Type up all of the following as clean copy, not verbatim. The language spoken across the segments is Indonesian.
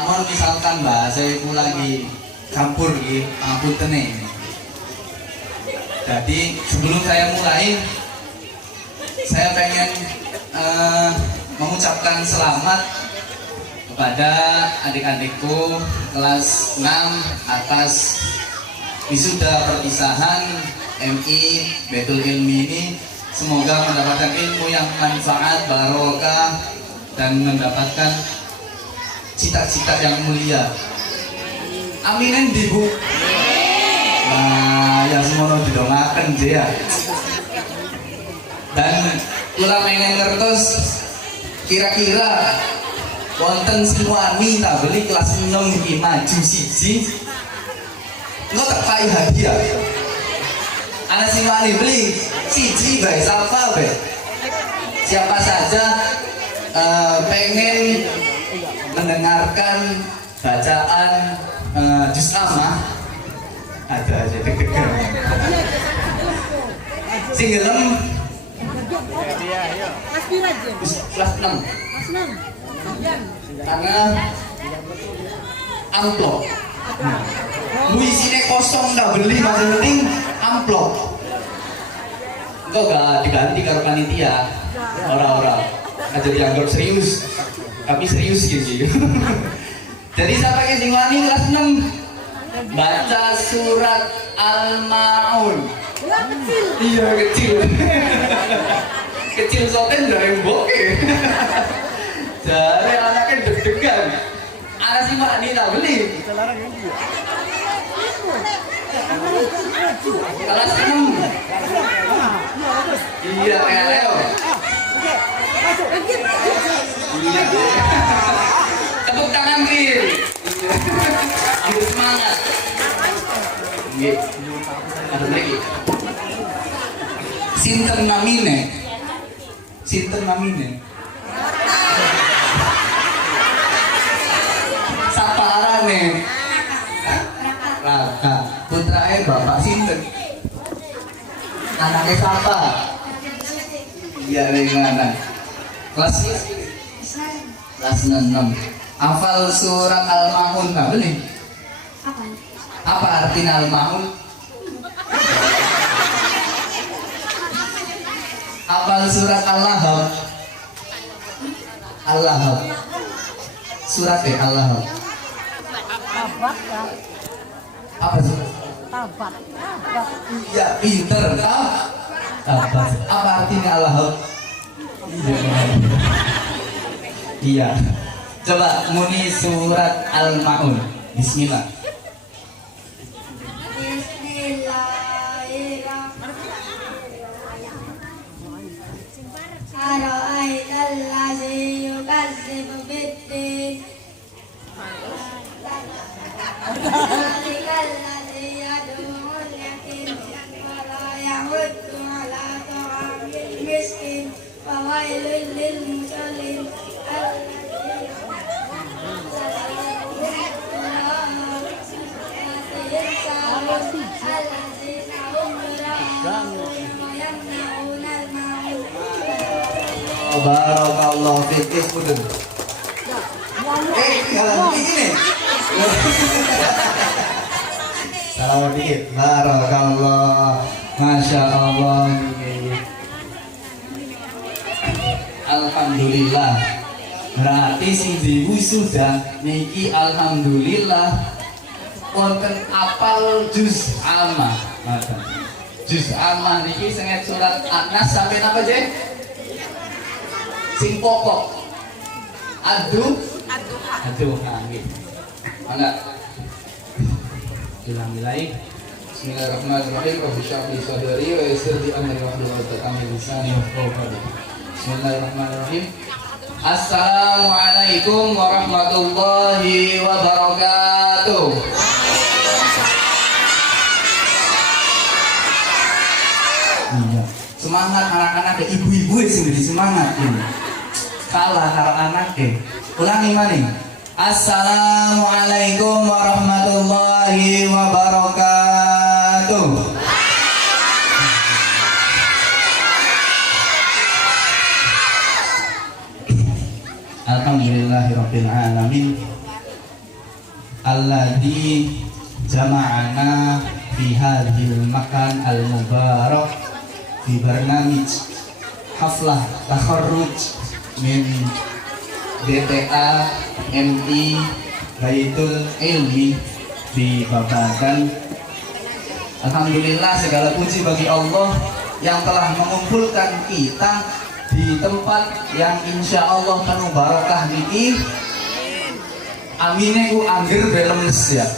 Namun misalkan bahasa ibu lagi campur gitu, ngapunten ini. Jadi sebelum saya mulai, saya pengen mengucapkan selamat kepada adik-adikku kelas 6 atas wisuda perpisahan MI Baitul Ilmi ini. Semoga mendapatkan ilmu yang manfaat, barokah, dan mendapatkan cita-cita yang mulia. Aminin di Bu. Nah, ya semono didongaken ya. Dan kula pengen ngertos kira-kira wonten sing wani tak beli kelas 6 iki maju siji. Engko tak kai hadiah. Ana sing wani beli siji bae sapa bae. Siapa saja pengen mendengarkan bacaan juz amma, ada aja deg-degan. Sing gelem kelas 6. Karena amplop. Lu isinya kosong nggak beli, masih penting amplop. Enggak gak diganti karo panitia. Orang-orang aja dianggap serius, tapi serius gitu. Jadi saya pakai sing wani kelas 6 baca surat Al-Maun. Iya kecil. Kecil soten dari boke. Dari anaknya deg-degan. Anak si mak ini tak beli. Kelas 6. Iya Leo. Iya. Tepuk tangan Kir. Ambil semangat. Iya. Ada lagi. Sinten namine. Sinten namine. Saparane. Raka. Putrae bapak sinten. Anaknya siapa? Iya dengan kelas 6. Hafal surat Al-Maun nggak boleh? Apa artinya Al-Maun? Hafal surat Al-Lahab. Al-Lahab. Surat Al-Lahab. Apa surat? Tabat. Ya pinter Tabat. Apa artinya Al-Lahab? Iya. Coba muni surat Al-Maun. Bismillah. Barakallahu fiik pun. Jalan ini. Salam dikit. Barakallah. Masya Allah. Alhamdulillah. Berarti si ibu sudah niki alhamdulillah. Wonten apal juz amma. Juz amma niki senget surat An-Nas sampai apa je? Sing pokok. Aduh. Mana? Bilang-bilai. Bismillahirrahmanirrahim. Rabbi shrah li sadri wa yassir li amri wahlul 'uqdatam min lisani yafqahu qawli. Bismillahirrahmanirrahim. Assalamualaikum warahmatullahi wabarakatuh. Iya. Semangat anak-anak ke ibu-ibu sendiri semangat ini. Kalah karo anaknya. Ulangi mana? Assalamualaikum warahmatullahi wabarakatuh. Alhamdulillahirabbil alamin. alladzi jama'ana fi hadhil makan al-mubarak fi barnamij haflah takharruj min DTA MI Baitul Ilmi di Babadan. Alhamdulillah, segala puji bagi Allah yang telah mengumpulkan kita di tempat yang insya Allah penuh barokah niki. Amine ku angger belemes ya.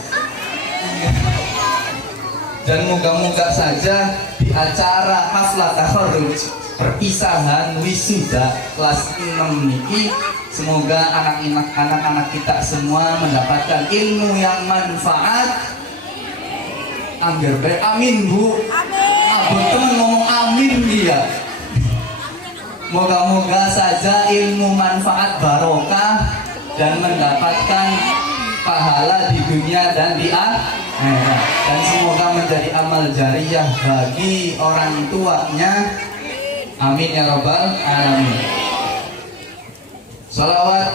Dan moga-moga saja di acara haflah takharruj perpisahan wisuda kelas 6 niki, semoga anak-anak kita semua mendapatkan ilmu yang manfaat. Angger be amin Bu. Amin. Temen ngomong amin dia. Moga-moga saja ilmu manfaat barokah dan mendapatkan pahala di dunia dan di akhirat, dan semoga menjadi amal jariyah bagi orang tuanya. Amin ya rabbal alamin. Salawat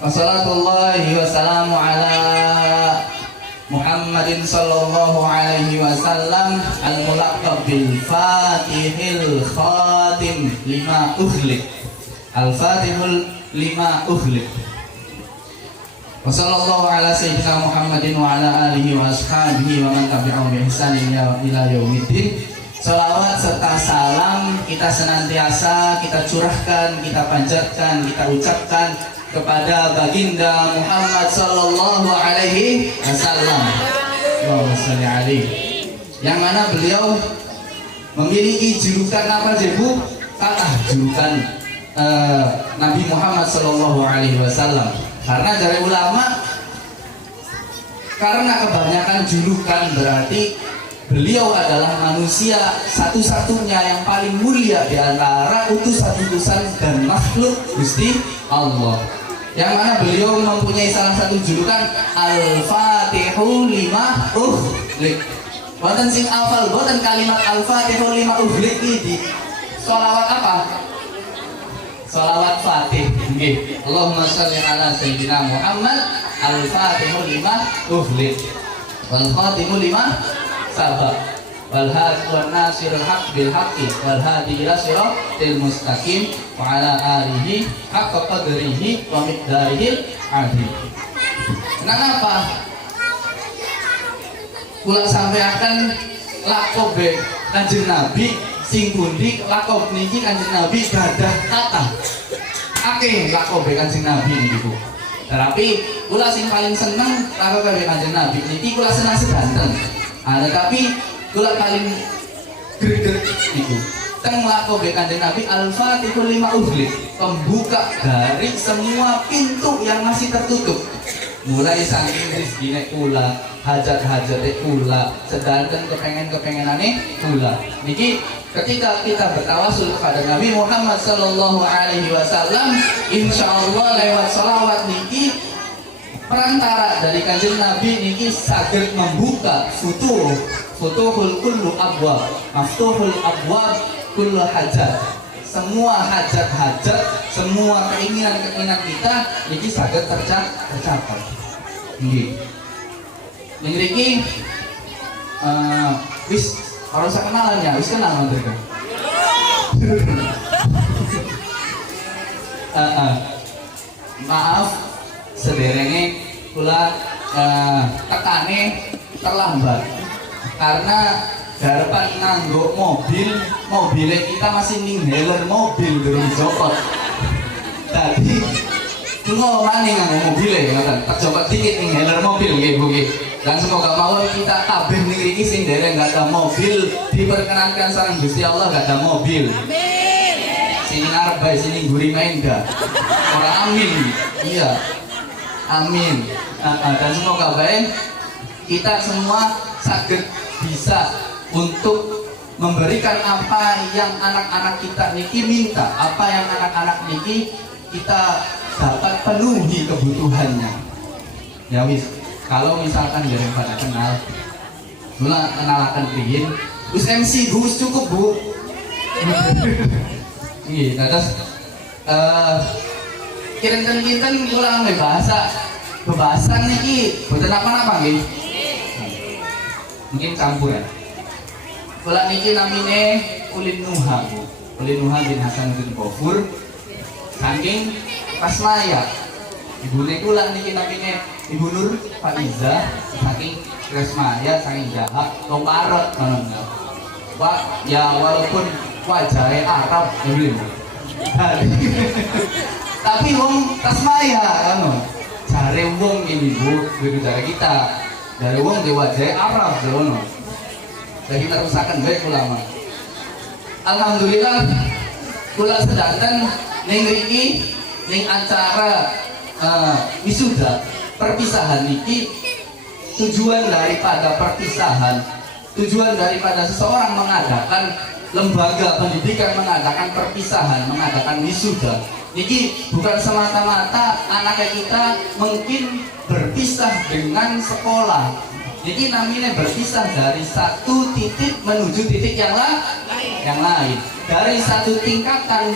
wassalatullahi wassalamu ala Muhammadin sallallahu alaihi wasallam al-mulaqab bil fatihil khatim lima ukhliq, al-fatihul lima ukhliq. Wa sallallahu ala sayyidina Muhammadin wa ala alihi wa ashabihi wa man tabi'ahum bi ihsanin ila yaumiddin. Salawat serta salam kita senantiasa kita curahkan, kita panjatkan, kita ucapkan kepada baginda Muhammad sallallahu alaihi wasallam. Allahumma shalli alaihi. Yang mana beliau memiliki julukan apa Bu? Kalah julukan Nabi Muhammad sallallahu alaihi wasallam. Karena dari ulama, karena kebanyakan julukan berarti beliau adalah manusia satu-satunya yang paling mulia di antara utusan-utusan dan makhluk Gusti Allah. Yang mana beliau mempunyai salah satu julukan Al-Fatihul lima ukhliq. Boten sing hafal boten kalimat Al-Fatihul lima ukhliq di sholawat apa? Sholawat Fatih. Nggih. Allahumma shalli ala sayyidina Muhammad Al-Fatihul lima ukhliq wal khatimul lima sabaq wal hadi wan nasirul haq bil haqqi wal hadi ila siratil mustaqim wa ala alihi haqqa qadrihi wa miqdarihil azim. Kenapa? Kula sampaikan lakobe Kanjeng Nabi sing pundi lakob niki Kanjeng Nabi gadah kathah. Akeh lakobe Kanjeng Nabi niki Bu. Tapi kula sing paling seneng lakobe Kanjeng Nabi niki kula seneng sedanten. Tetapi kula paling greget itu teng lakobe Kanjeng Nabi Al-Fatihul lima ukhliq, pembuka dari semua pintu yang masih tertutup, mulai saking rezekine kula, hajat-hajate kula, sedanten kepengen-kepengenane kula. Niki ketika kita bertawasul kepada Nabi Muhammad sallallahu alaihi wasallam, insyaallah lewat sholawat niki perantara dari Kanjeng Nabi niki saged membuka futuhul kullu abwab, maftuhul abwab kullu hajat. Semua hajat-hajat, semua keinginan-keinginan kita niki saged tercapai. Nggih. Niki wis ora usah kenalan ya, wis kenal mereka. Maaf sederenge kula tekane terlambat karena garapan nganggo mobilnya kita masih inhaler mobil durung copot. Tadi kula mani nganggo mobilnya ngoten, tak coba dikit inhaler mobil nggih Bu nggih. Dan semoga mawon kita kabeh niki sing dereng enggak ada mobil diperkenankan sareng Gusti Allah enggak ada mobil. Amin. Sini ngarep bae sini nguri main enggak. Ora amin. Iya. Amin. Dan semoga baik kita semua saged bisa untuk memberikan apa yang anak-anak kita niki minta, apa yang anak-anak niki kita dapat penuhi kebutuhannya. Ya wis, kalau misalkan jarang pada kenal, mula kenalakan kriyin, us MC Bu, cukup Bu. Iya, terus kinten-kinten ulang bahasa Bebasan niki boten apa-apa nggih. Mungkin campur ya. Kula niki namine Ulin Nuha. Ulin Nuha bin Hasan bin Ghafur saking Pasmaya. Ibune kula niki namine Ibu Nur Faiza saking Kresmaya saking Jahat Lomparet ngono. Wah, ya walaupun wajahnya Arab ya. Tapi wong Tasmaya kan. Jare wong ini Bu, beda dari kita. Dari wong di wajahnya Arab ngono. Jadi kita rusakan baik ulama. Alhamdulillah kula sedanten ning mriki ning acara wisuda perpisahan niki. Tujuan daripada perpisahan, tujuan daripada seseorang mengadakan lembaga pendidikan, mengadakan perpisahan, mengadakan wisuda niki bukan semata-mata anak kita mungkin berpisah dengan sekolah. Jadi namanya berpisah dari satu titik menuju titik yang lain. Dari satu tingkatan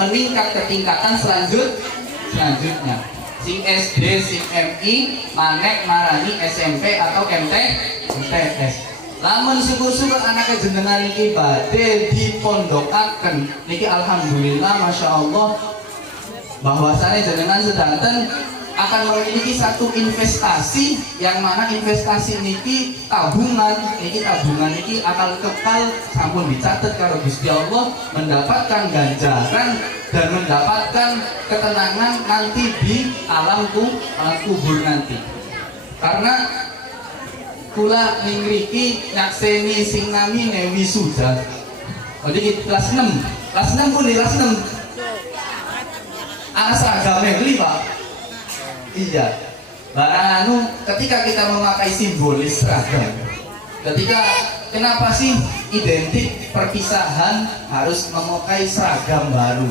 meningkat ke tingkatan selanjutnya. Sing SD, sing MI, manek marani SMP atau MTS. Lamun syukur-syukur anak jenengan niki badhe dipondokaken niki alhamdulillah masya Allah bahwasanya jenengan sedanten akan memiliki satu investasi yang mana investasi niki tabungan niki akan kekal sampun dicatat karo Gusti Allah mendapatkan ganjaran dan mendapatkan ketenangan nanti di alam kubur nanti. Karena kula ning mriki nyakseni sing namine wisuda. Jadi kelas 6. Kelas 6 pun di kelas 6. Ana seragamnya beli, Pak. Iya. Barang ketika kita memakai simbolis seragam. Kenapa sih identik perpisahan harus memakai seragam baru?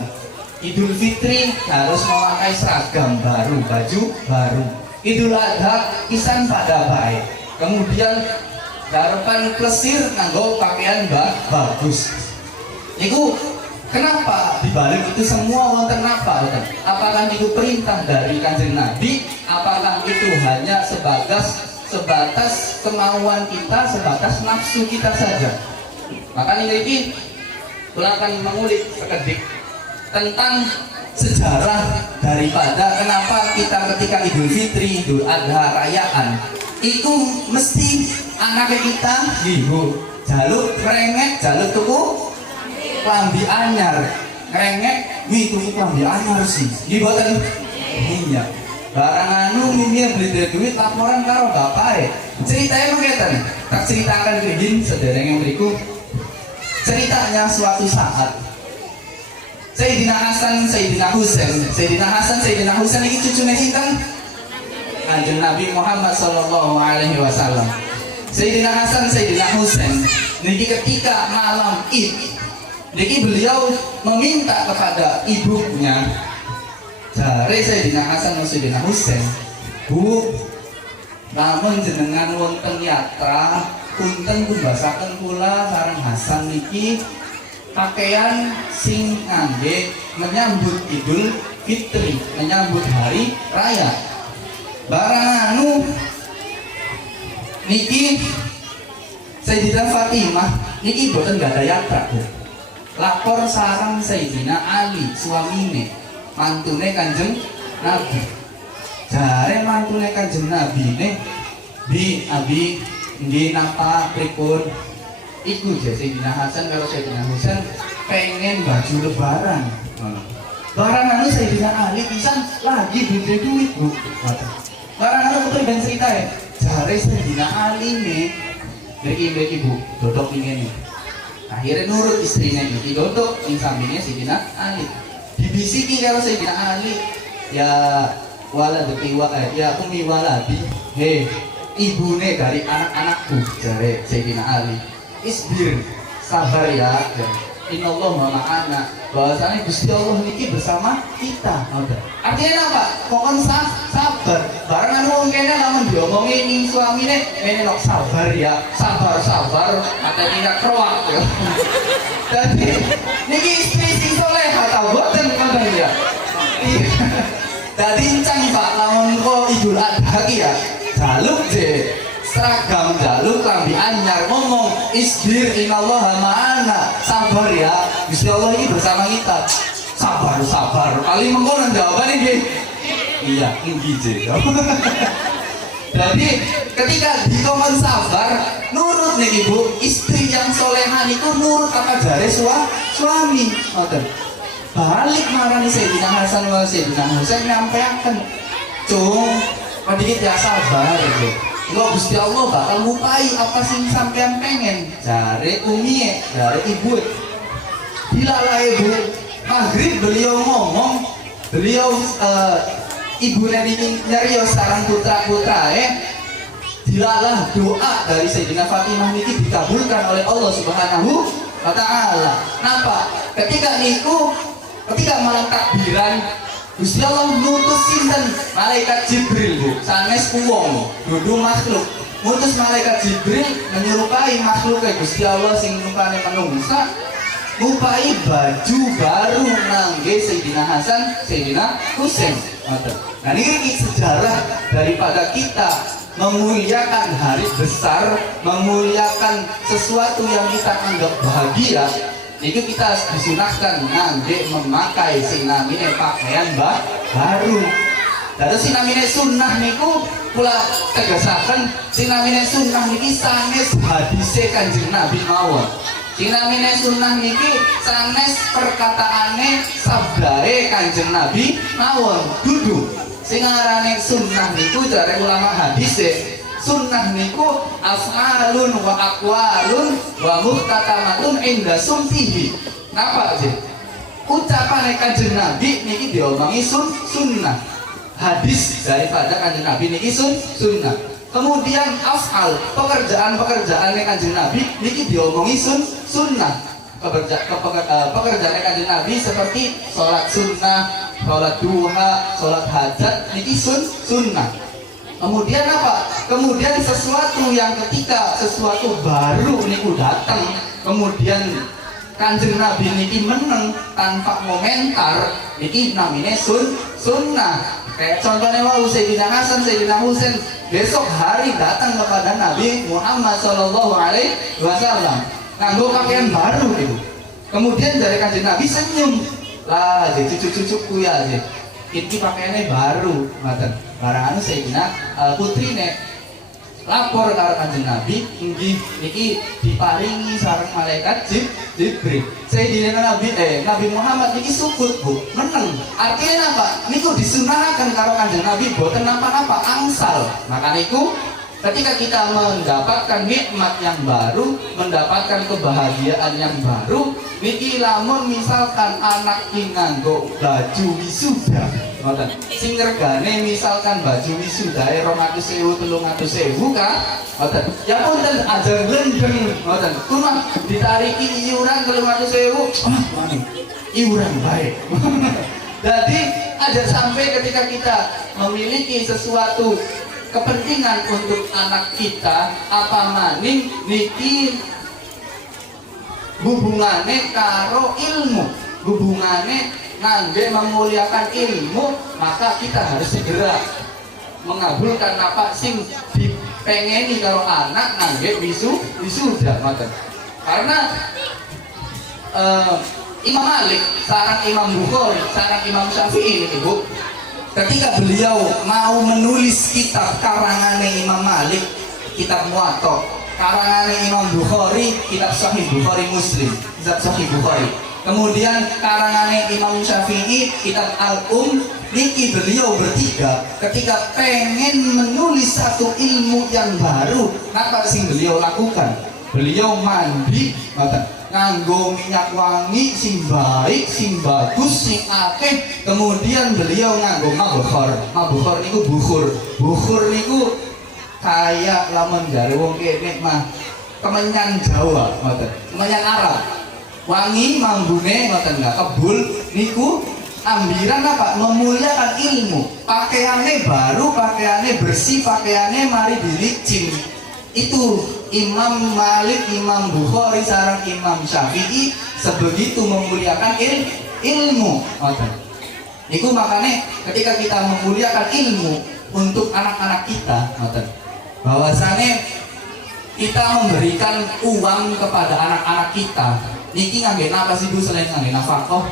Idul Fitri harus memakai seragam baru, baju baru. Idul Adha pisan pada baik. Kemudian garapan plesir nganggo pakaian bagus. Niku kenapa dibalik itu semua wonten apa? Apakah itu perintah dari Kanjeng Nabi? Apakah itu hanya sebatas kemauan kita, sebatas nafsu kita saja? Maka ini kita akan mengulik sekedik tentang sejarah daripada kenapa kita ketika Idul Fitri, Idul Adha, rayaan itu mesti anak kita jaluk merengek, jaluk tuku klambi anyar, ngerengek wih tuku klambi anyar sih diboten iya barang mimi beli duit laporan karo bapak ceritanya mengatakan tak ceritakan begini sedereng yang berikut. Ceritanya suatu saat Sayyidina Hasan, Sayyidina Husain ini cucunya sinten? Kanjeng Nabi Muhammad sallallahu alaihi wasallam. Sayyidina Hasan, Sayyidina Husain niki ketika malam Id, niki beliau meminta kepada ibunya, jare Sayyidina Hasan dan Sayyidina Husain, Bu, lamun jenengan wonten yatra, punten kumbasaken kula sareng Hasan niki pakaian sing ngangge menyambut Idul Fitri, menyambut hari raya. Barang niki Sayyidina Fatimah niki boten gak ada yatra. Lapor sarang Sayyidina Ali suamine, mantune Kanjeng Nabi. Jare mantune Kanjeng Nabi bi abi nggih napa pripun? Iku Sayyidina Hasan karo Sayyidina Husain pengen baju lebaran. Barang Sayyidina Ali pisan lagi beli duit, Bu. Barang betul ben cerita ya. Jare Sayyidina Ali nih beki Bu, dodok ingin. Akhirnya nurut istrinya iki dodok ing sampingnya Sayyidina Ali. Dibisiki karo Sayyidina Ali, ya waladati ya umi waladi. Ibune dari anak-anakku, jare Sayyidina Ali. Isbir, sabar ya. Innallaha ma'ana. Bahwasanya Gusti Allah niki bersama kita. Artinya apa? Pokoknya sabar. Barang wong kene lamun diomongi ning suamine, "Mene nok sabar ya. Sabar. Kata tidak kroak ya." Jadi niki istri sing saleh ta boten ngoten ya. Dadi encang Pak lamun kok Idul Adha lagi ya, jaluk je seragam, jaluk lambi anyar, ngomong isbir inallaha ma'ana, sabar ya, Gusti Allah ini bersama kita. Sabar, sabar. Paling mengkonon jawabannya gini. Iya, ini je. Jadi ketika dikongkon sabar, nurut nih ibu, istri yang solehan itu nurut apa jare suami. Balik marani Sayyidina Hasan wa Sayyidina Husain nyampaikan, cung, sedikit ya sabar gitu. Lo Gusti Allah bakal lupai apa sih sampean pengen. Jare umi, jare ibu. Dilalah ibu, maghrib beliau ngomong, beliau ibu Nabi nyarios sarang putra-putra dilalah doa dari Sayyidina Fatimah ini dikabulkan oleh Allah Subhanahu wa Ta'ala. Napa? Ketika malam takbiran Gusti Allah ngutus sinten malaikat Jibril bu, sanes uwong dudu makhluk. Ngutus malaikat Jibril menyerupai makhluk Gusti Allah sing rupane manungsa, ngupai baju baru nangge Sayyidina Hasan, Sayyidina Husain. Nah ini sejarah daripada kita memuliakan hari besar, memuliakan sesuatu yang kita anggap bahagia. Itu kita disunahkan nanti memakai sing namine pakaian baru. Terus sing namine sunnah niku pula tegasaken sing namine sunnah niki sanes hadise Kanjeng Nabi mawon. Sing namine sunnah niki sanes perkataane sabdae Kanjeng Nabi mawon. Dudu sing arane sunnah niku jare ulama hadise, sunnah niku af'alun wa aqwalun wa muhtatamatun inda sumtihi. Napa sih? Ucapan Kanjeng Nabi niki diomongi sunnah. Hadis daripada Kanjeng Nabi niki sunnah. Kemudian af'al, pekerjaan Kanjeng Nabi niki diomongi sunnah. Pekerjaan Kanjeng Nabi seperti sholat sunnah, sholat duha, sholat hajat niki sunnah. Kemudian apa? Kemudian sesuatu yang ketika sesuatu baru niku datang, kemudian Kanjeng Nabi niki meneng tanpa komentar, niki namine sunnah. Kayak contohnya wau Sayyidina Hasan, Sayyidina Husain besok hari datang kepada Nabi Muhammad Sallallahu Alaihi Wasallam nganggo pakaian baru itu. Kemudian dari Kanjeng Nabi senyum, lah jadi cucu-cucuku ya aja. Ini pakaiannya baru, maten. Barang anu Sayyidina putrine lapor karo Kanjeng Nabi, niki diparingi sareng malaikat Jibril. Sayyidina Nabi Muhammad niki sukut bu, meneng. Artinya apa? Niku disunahkan karo Kanjeng Nabi boten napa-napa angsal. Maka niku ketika kita mendapatkan nikmat yang baru, mendapatkan kebahagiaan yang baru, niki lamun misalkan anak ki nganggo baju wisuda, ngoten. Sing regane misalkan baju wisuda 200.000 300.000 kan, ngoten. Ya punten aja glendeng, ngoten. Cuma ditariki iuran 300.000, maning. Iuran baik. Jadi aja sampai ketika kita memiliki sesuatu kepentingan untuk anak kita, apa maning niki hubungannya karo ilmu, hubungannya ngangge memuliakan ilmu, maka kita harus segera mengabulkan apa sing dipengeni karo anak ngangge wisuda maten. Karena Imam Malik, sarang Imam Bukhari, sarang Imam Syafi'i ini bu, ketika beliau mau menulis kitab karangane Imam Malik, kitab Muwatta, karangane Imam Bukhari, kitab Sahih Bukhari Muslim, kitab Sahih Bukhari. Kemudian karangane Imam Syafi'i, kitab Al-Um, niki beliau bertiga ketika pengen menulis satu ilmu yang baru, apa sih beliau lakukan? Beliau mandi, nganggo minyak wangi sing baik, sing bagus, sing akeh. Kemudian beliau nganggo mabukhor niku bukhur niku kayak lamun jare wong kene mah kemenyan Jawa, ngoten. Kemenyan Arab. Wangi mambune ngoten enggak kebul niku ambiran apa? Memuliakan ilmu. Pakaiannya baru, pakaiannya bersih, pakaiannya mari dilicin. Itu Imam Malik, Imam Bukhari, sareng Imam Syafi'i sebegitu memuliakan ilmu. Niku makanya ketika kita memuliakan ilmu, untuk anak-anak kita, bahwasannya kita memberikan uang kepada anak-anak kita. Niki ngangge apa sih Bu selain ngangge nafkah,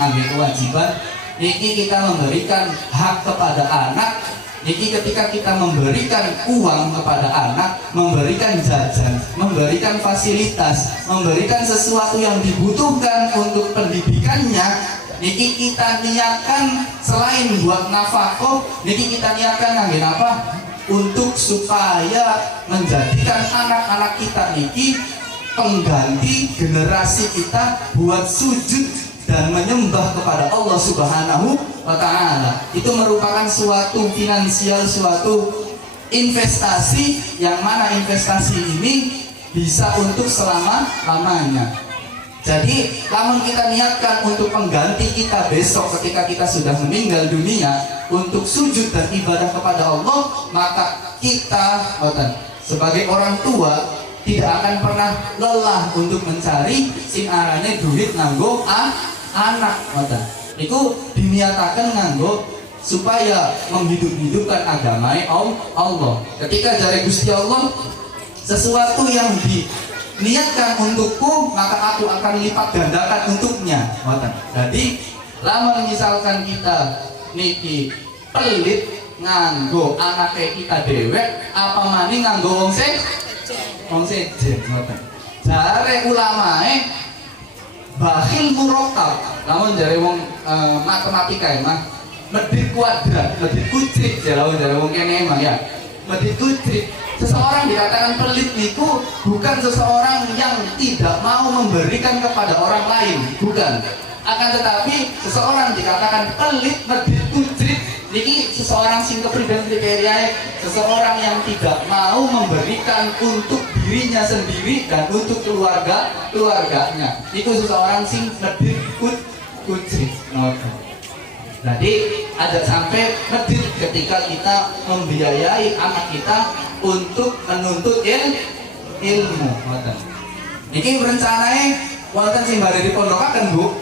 ngangge kewajiban? Niki kita memberikan hak kepada anak. Niki ketika kita memberikan uang kepada anak, memberikan jajan, memberikan fasilitas, memberikan sesuatu yang dibutuhkan untuk pendidikannya. Niki kita niatkan selain buat nafkah, niki kita niatkan ngangge apa? Untuk supaya menjadikan anak-anak kita niki pengganti generasi kita buat sujud dan menyembah kepada Allah Subhanahu wa Ta'ala. Itu merupakan suatu finansial, suatu investasi yang mana investasi ini bisa untuk selama-lamanya. Jadi, kalau kita niatkan untuk pengganti kita besok ketika kita sudah meninggal dunia untuk sujud dan ibadah kepada Allah, maka kita sebagai orang tua tidak akan pernah lelah untuk mencari sing arane duit nganggo anak. Itu diniatakan nganggo supaya menghidup-hidupkan agama Allah. Ketika dari Gusti Allah sesuatu yang niatkan untukku, maka aku akan lipat gandakan untuknya. Jadi, lamun misalkan kita niki pelit nganggo anake kita dewek, apa maning nganggo wong sejen. Jare ulamae bakhil murakkab. Lamun jare wong matematika mah medit kuadrat, medit kucrik lamun jare wong kene mah ya. Medit kucrik. Seseorang dikatakan pelit niku bukan seseorang yang tidak mau memberikan kepada orang lain, bukan. Akan tetapi seseorang dikatakan pelit, medit, kucrit, niki seseorang sing kepribadian kriteria, seseorang yang tidak mau memberikan untuk dirinya sendiri dan untuk keluarganya. Itu seseorang sing medit, kucrit. Jadi ada sampai medit ketika kita membiayai anak kita untuk menuntut ilmu. Ini rencananya wonten sing badhe dipondokaken Bu.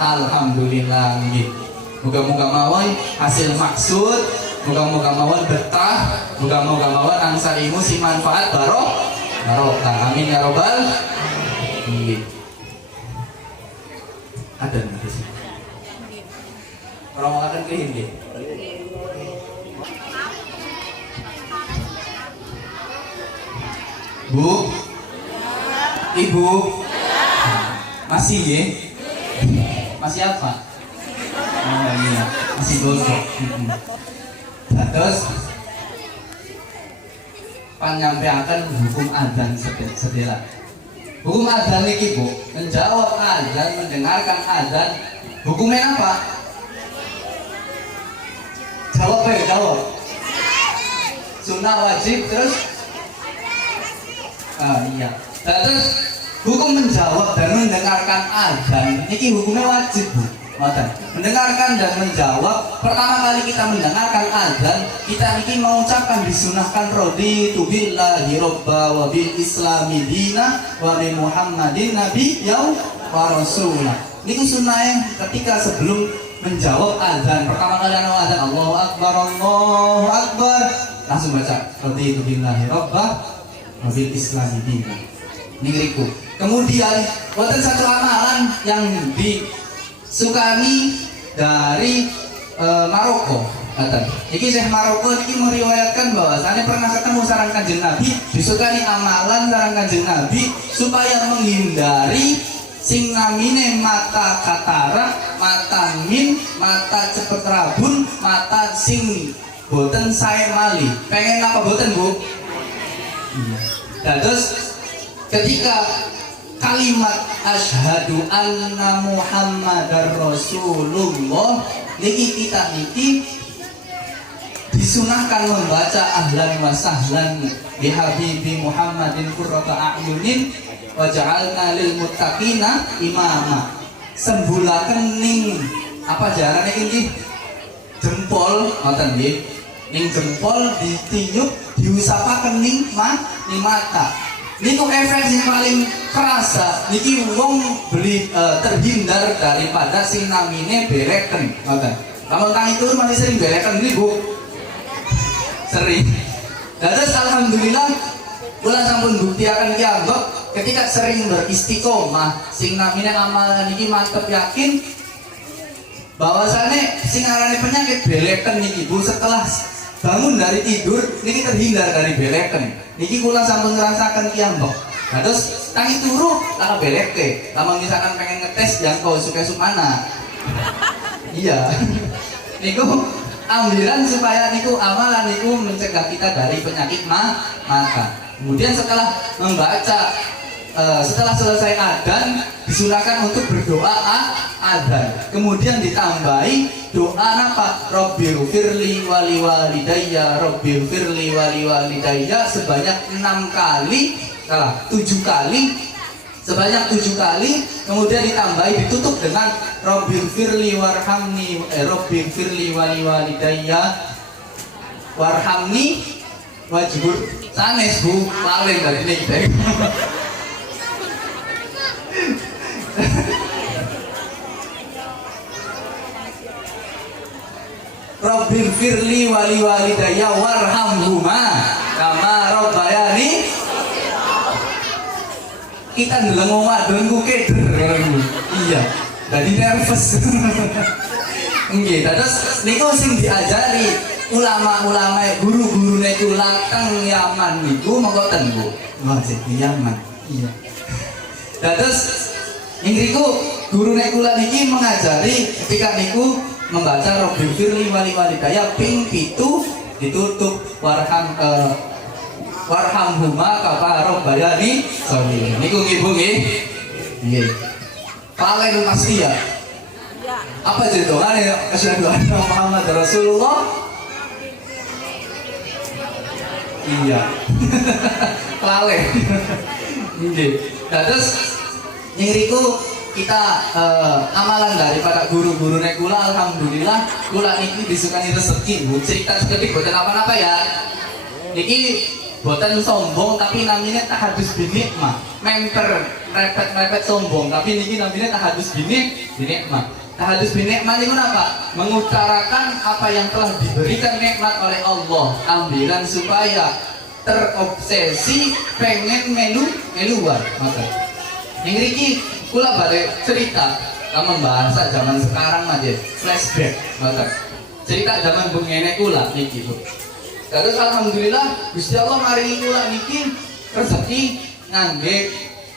Alhamdulillah nggih. Muga-muga mawon hasil maksud, muga-muga mawon betah, muga-muga mawon angsal ilmu si manfaat barokah. Amin ya robbal alamin. Ada nggak sih? Orang mau akan kehin nggih. Bu, Ibu, masih ya? Masih apa? Oh iya, masih gosok. Terus penyampaikan hukum adzan sedela. Hukum adzan ini Bu, menjawab adzan, mendengarkan adzan, hukumnya apa? Jawab. Sunnah wajib terus. Iya. Terus hukum menjawab dan mendengarkan adzan ini hukumnya wajib Bu. Mendengarkan dan menjawab. Pertama kali kita mendengarkan adzan, kita ini mengucapkan disunahkan raditu billahi robba wa bil islami dina wa bi muhammadin nabiyyan wa rasulah. Ini sunnahnya ketika sebelum menjawab adzan. Pertama kali adzan Allahu akbar, langsung baca raditu billahi robba mobil Islam dina. Ningriku. Kemudian wonten satu amalan yang disukani dari Maroko. Iki Syekh Maroko ini meriwayatkan bahwasannya pernah ketemu sareng Kanjeng Nabi, disukani amalan sareng Kanjeng Nabi supaya menghindari sing namine mata katarak, mata min, mata cepet rabun, mata sing boten sae mali. Pengen apa boten Bu? Nah, terus ketika kalimat asyhadu anna muhammadar rasulullah niki kita niki disunahkan membaca ahlan wa sahlan bi habibi muhammadin qurrata a'yunin wa ja'alna lil muttaqina imama. Sembulaken ning apa jarane iki jempol ngoten nggih. Ning jempol ditiup diusapaken ning mata. Niku efek yang paling kerasa. Niki wong beli terhindar daripada sing namine bereken. Ngoten. Lamun kang itu masih sering bereken ini Bu. sering. Terus alhamdulillah kula sampun buktiaken ki anggap ketika sering beristiqomah sing namine amalan iki mantep yakin bahwasane sing arane penyakit beleken niki Bu setelah bangun dari tidur niki terhindar dari beleken. Niki kula sampun ngerasaken ki anggap. Nah terus tangi turu tak beleke. Lamun misalkan pengen ngetes yang kau suka mana. Iya. Niku ambilan supaya niku amalan niku mencegah kita dari penyakit mata. Kemudian setelah membaca setelah selesai adzan disunahkan untuk berdoa adzan. Kemudian ditambahi doa apa? Rabbighfirli wali walidayya, Rabbighfirli wali walidayya sebanyak 6 kali, 7 kali, sebanyak 7 kali. Kemudian ditambahi ditutup dengan Rabbighfirli warhamni, Rabbighfirli wali walidayya warhamni wajibur sanes Bu paling dari ini kita. Rabbighfirli wali walidayya warhamhuma kama rabbayani. Kita ndeleng wadon ku keder. Iya, jadi nervous. Nggih, terus niku sing diajari ulama-ulama guru-guru niku lateng Yaman niku mengkoten Bu. Wajib Yaman. Iya. Terus niku guru kula niki mengajari ketika niku membaca Rabbighfirli wali walidayya ping 7 ditutup warhamhuma kama rabbayani shaghira. Niku nggih Bu nggih. Nggih. Paling pasti ya. Apa jadi doanya? Asyhadu anna Muhammad Rasulullah. Iya. Paling. Nggih. Terus niku kita amalan daripada guru-guru kula alhamdulillah kula niki disukani rezeki Bu. Cerita sedikit boten apa-apa ya. Niki boten sombong tapi namanya tahadus binikmah. Memper repet sombong tapi niki namanya tahadus binikmah. Tahadus binikmah niku apa? Mengutarakan apa yang telah diberikan nikmat oleh Allah. Ambilan supaya terobsesi pengen meluar. Maka niki kula balik cerita kamu bahasa zaman sekarang aja flashback maka cerita zaman bengene kula niki Bu. Terus alhamdulillah Gusti Allah maringi kula niki rezeki ngangge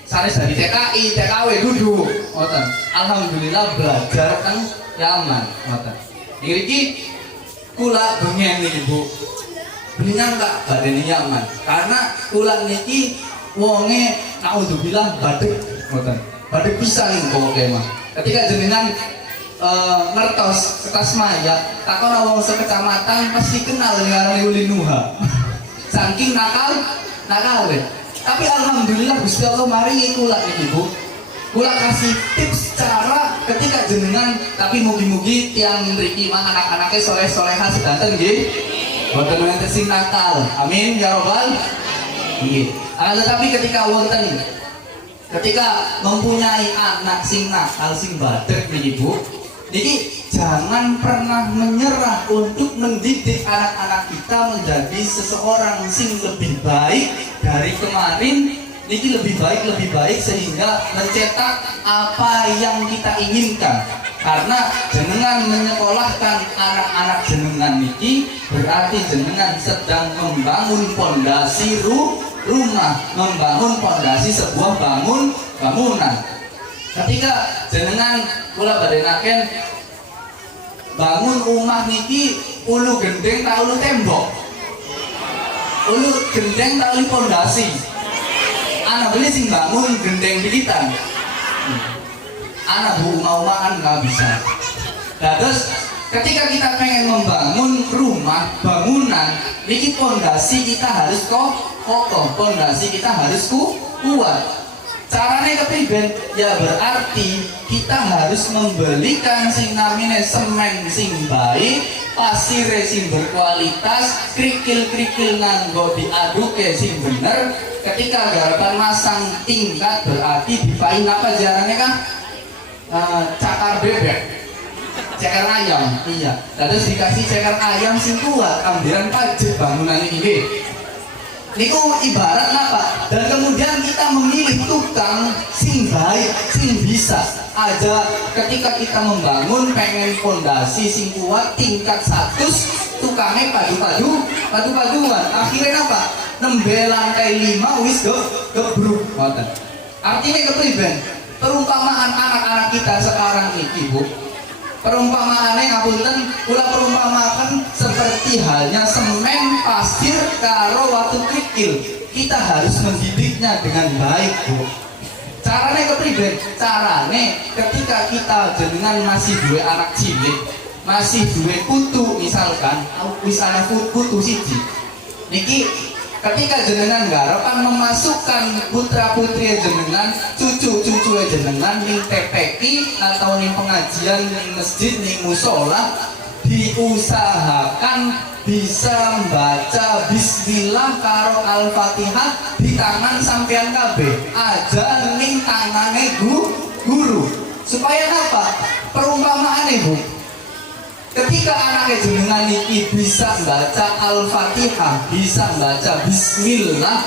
sanes dari TKI, TKW duduk ngoten. Alhamdulillah belajar teng Yaman ngoten. Niki kula bengen niki Bu. Beningan Kak badan Yaman karena kula niki wonge naudzubillah badek ngoten. Badek pisan kok mah. Ketika jenengan ngertos kertas maya, takon wong sekecamatan pasti kenal ngarane Uli Nuha. Saking nakal we. Tapi alhamdulillah Gusti Allah maringi kula niki Bu. Kula kasih tips cara ketika jenengan tapi mugi-mugi tiang mriki mah anak-anake soleh-solehah sedanten nggih. Boten wonten sing nakal. Amin ya robbal. Nggih. Tetapi ketika mempunyai anak sing nakal sing badek nih Bu, niki jangan pernah menyerah untuk mendidik anak-anak kita menjadi seseorang sing lebih baik dari kemarin. Niki lebih baik sehingga mencetak apa yang kita inginkan. Karena jenengan menyekolahkan anak-anak jenengan niki berarti jenengan sedang membangun pondasi rumah, membangun pondasi sebuah bangunan. Ketika jenengan kula badenaken bangun rumah niki ulu gendeng tak ulu tembok, ulu gendeng tak ulu pondasi. Anak beli sing bangun gendeng dikitan. Anak rumah-rumahan nggak bisa. Nah, terus ketika kita pengen membangun rumah, bangunan, niki pondasi kita harus kokoh, pondasi kita harus kuat. Caranya kepriben? Ya berarti kita harus membelikan sing namine semen sing baik, pasir sing berkualitas, krikil-krikil nganggo diaduke sing bener. Ketika garapan masang tingkat berarti dipain apa jarannya Kang? Cakar bebek. ceker ayam. Iya. Terus dikasih ceker ayam sing kuat, ambilan pajak bangunan ini. Niku ibarat apa? Dan kemudian kita memilih tukang sing baik, sing bisa. Aja ketika kita membangun pengen fondasi sing kuat tingkat 100, tukangnya padu-paduan. Akhirnya apa? Nembe lantai 5 wis gebruk. Artinya kepriben? Perumpamaan anak-anak kita sekarang ini, Bu. Perumpamaannya ngapunten, kula perumpamakan seperti halnya semen, pasir, karo watu kerikil. Kita harus mendidiknya dengan baik, Bu. Caranya kepriben? Caranya ketika kita jenengan masih dua anak cilik, masih dua putu misalkan, misalnya putu siji. Niki ketika jenengan garapan memasukkan putra putri jenengan, cucu jenengan ning TPI atau ning pengajian ning masjid ning musola, diusahakan bisa membaca bismillah karo al-fatihah di tangan sampean kabeh, aja ning tangane guru. Supaya apa? Perumpamaan Bu. Ketika anaknya jenengan ini bisa membaca Al-Fatihah, bisa membaca Bismillah,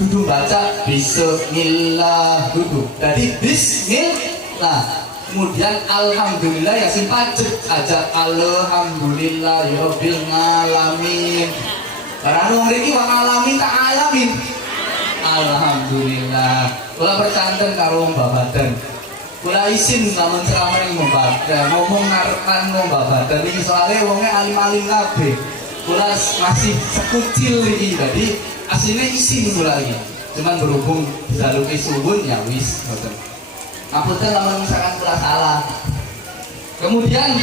duduk baca Bismillah duduk. Jadi Bismillah. Kemudian Alhamdulillah ya sing pajek aja Alhamdulillah ya Rabbil Alamin. Barang wong mriki wong alamin tak alamin. Alhamdulillah. Kula percanten karo Mbak Badan. Kula isin namun ceramah yang membaca, ngomong ngarepan membaca ini soalnya wongnya alim-alim kabeh. Kula masih sekucil ini, jadi aslinya isin kula lagi. Cuman berhubung bisa lukis suhun ya wis. Ngapunten lamun misalkan kula salah. Kemudian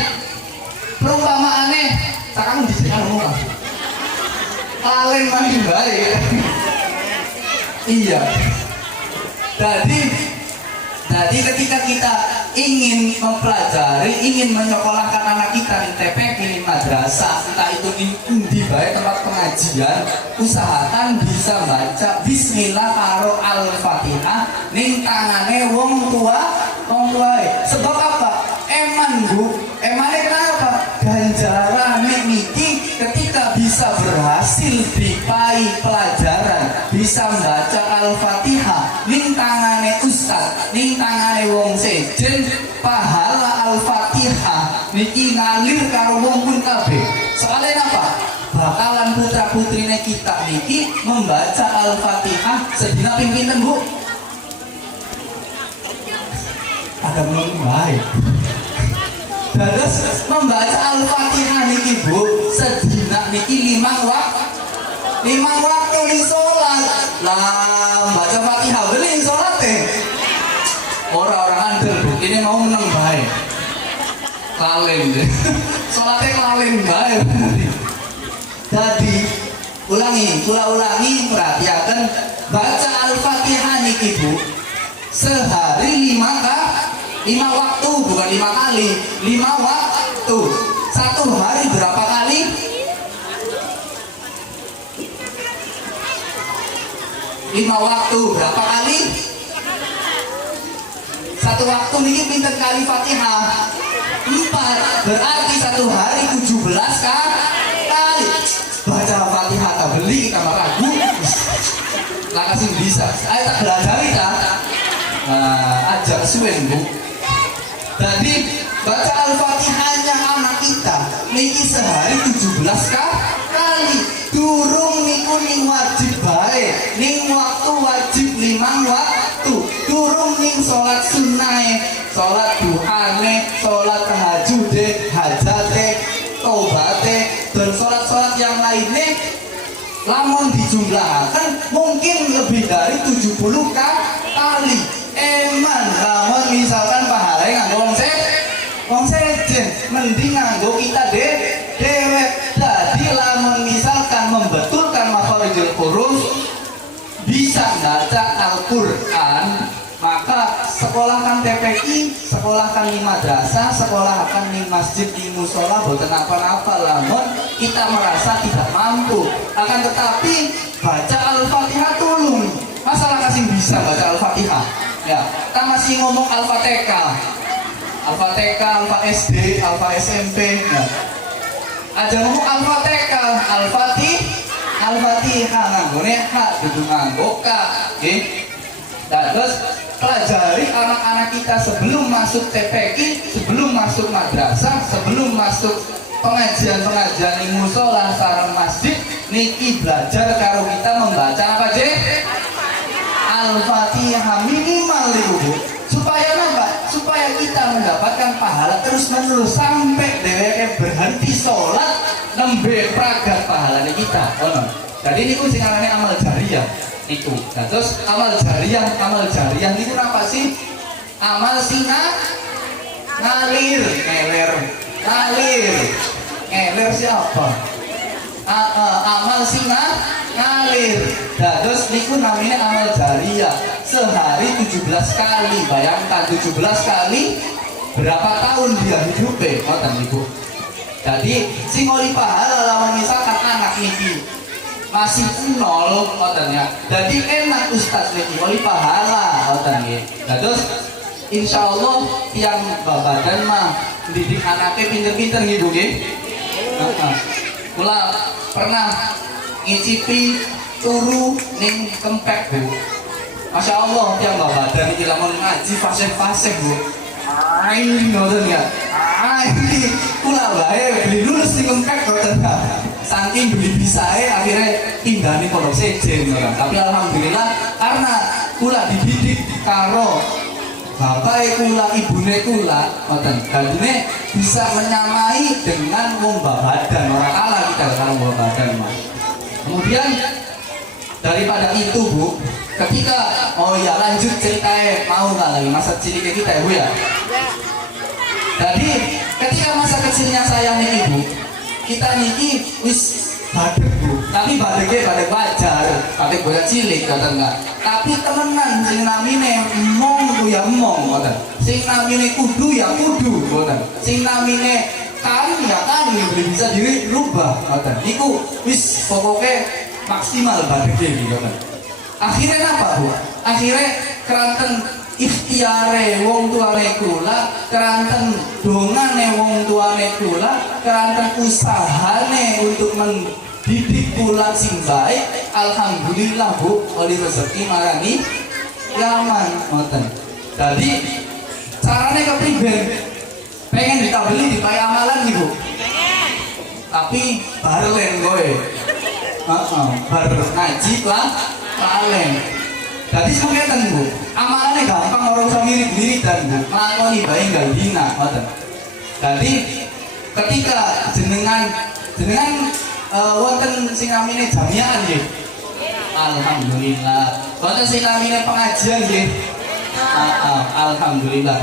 perumpamaannya takkan dijadikan rumah. Paling mandi baik. Iya. Jadi ketika kita ingin mempelajari, ingin menyekolahkan anak kita di TPK, di madrasah, entah itu di tempat pengajian, usahakan bisa baca Bismillah karo Al-Fatihah ning tangane wong tua. Sebab apa? Eman Bu, emane kenapa? Ganjarane niki ketika bisa berhasil dipai pelajaran, bisa membaca Al-Fatihah ning tangane ustaz, ning tangane wong sejen, pahala Al-Fatihah niki ngalir karo wong pun kabeh. Soalnya apa? Bakalan putra putrine kita niki membaca Al-Fatihah sedina ping pinten Bu? Ada mulai. Terus membaca Al-Fatihah niki Bu, sedina niki 5 waktu di sholat. Lah baca Fatihah beli sholat teh. Orang andel Bu, ini mau menang baik. Kalen deh. Sholatnya kalen baik. Jadi ulangi perhatikan baca Al-Fatihah niki Bu. Sehari 5 waktu, bukan 5 kali, 5 waktu. Satu hari berapa kali? 5 waktu berapa kali? Satu waktu ini pinter kali Fatihah 4, berarti satu hari 17 kali baca Fatihah. Tak beli kita ragu lah kasih bisa. Ayo tak belajar kita ajak suwen Bu. Jadi baca Al-Fatihahnya anak kita niki sehari 17 kali. Durung niku ning wajib bae, ning waktu wajib 5 waktu. Durung ning sholat sunnahe, sholat duhane, sholat tahajude, hajate, taubate, dan sholat-sholat yang lainnya. Lamun dijumlahkan mungkin lebih dari 70 kali. Eman lamun misalkan pahalanya nganggo wong sejen, mending nganggo kita dewe. Jadi lamun misalkan membetulkan makharijul huruf, bisa baca Al-Quran, maka sekolahkan TPI, sekolahkan di madrasah, sekolahkan di masjid, di musola, boten apa-apa. Lamun kita merasa tidak mampu, akan tetapi baca Al-Fatihah tulung. Masalah kasih bisa baca Al-Fatihah. Ya, kita masih ngomong Al-Fatihah. Alfa TK, Alfa SD, Alfa SMP. Nah, aja ngomong Alfa TK, Al-Fatihah nganggone hak dudu nganggo ka, nggih. Nah, terus pelajari anak-anak kita sebelum masuk TPQ, sebelum masuk madrasah, sebelum masuk pengajian-pengajian di musola sareng masjid niki belajar karo kita membaca apa je? Al-Fatihah minimal itu Bu. Supaya apa? Supaya kita mendapatkan pahala terus-menerus sampai dheweke berhenti sholat nembe pragat pahalane kita. Ono. Jadi niku sing arane amal jariyah niku. Nah, terus amal jariyah niku apa sih? Amal sing ngalir, ngeler siapa? Amal sing ngalir. Nah, terus niku namanya amal jariyah. Sehari 17 kali. Bayangkan 17 kali berapa tahun dia hidupnya? Ngoten niku. Jadi sing oli pahala lawan misalkan anak niki masih nol ngoten ya. Jadi enak ustaz niki oli pahala ngoten nggih. Nah, terus insyaallah tiang babadan mah didik anaknya pinter-pinter nggih Bu nggih. Kula pernah ngicipi turu ning Kempek Bu. Masya Allah tiang babadan iki lamun ngaji fasih-fasih Bu. Ini ngoten ya. Ini kula bae beli lulus di Kempek ngoten ya. Saking beli bisae akhirnya pindah ning Pondok Sejen ngoten. Tapi alhamdulillah karena kula dididik karo bapak kula, ibune kula ngoten. Dadine bisa menyamai dengan wong babadan, ora kalah kita karo wong babadan Mas. Kemudian daripada itu Bu, ketika lanjut ceritanya mau nggak lagi masa cilik kita ya Bu ya. Jadi ketika masa kecilnya saya nih Ibu, kita niki wis badek Bu, tapi badek wajar, badek bocah cilik kata enggak. Tapi temenan sing namine mong ku ya mong kata, sing namine kudu ya kudu kata, sing namine kan ya kan bisa dirubah kata. Niku wis pokoknya maksimal badek iki kata. Akhirnya apa Bu? Akhirnya keranten ikhtiare wong tuane kula, keranten dongane wong tuane kula, keranten usahane untuk mendidik kula sing baik. Alhamdulillah Bu, oleh rezeki marani yaman ngoten. Jadi carane kepriben? Pengen ditabeli dipakai amalan nih Bu. Tapi bareng kowe. Bar ngaji lah paling. Jadi semuanya Bu, amalannya gampang orang usah mirip-miridan Bu, ngelakoni bae enggak dina ngoten. Jadi ketika jenengan wonten sing namine jamiah nggih. Alhamdulillah. Wonten sing namine pengajian nggih. Alhamdulillah.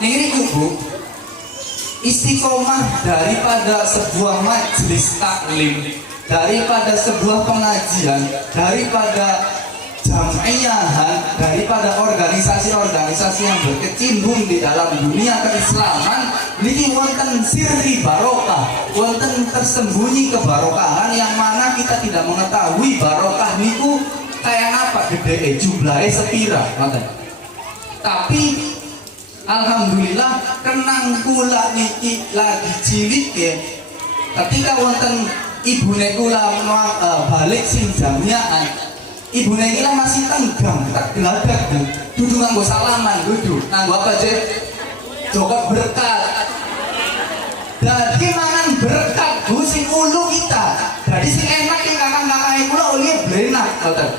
Niki Bu, istiqomah daripada sebuah majelis taklim, daripada sebuah pengajian, daripada jamiahan, daripada organisasi-organisasi yang berkecimpung di dalam dunia keislaman niki wonten sirri barokah, wonten tersembunyi kebarokahan yang mana kita tidak mengetahui barokah niku kayak apa gede jumlahnya sepira ngoten. Tapi alhamdulillah kenang kula niki lagi cilik ya. Ketika wonten ibune kula balik sing jamiahan, ibu Nengila masih tenggang, tak geladak dan duduk nganggo salaman, duduk nganggo apa aja? Jokot berkat. Jadi mangan berkat Bu sing ulu kita. Jadi sing enak yang kakak-kakak kula uli blenak ngoten.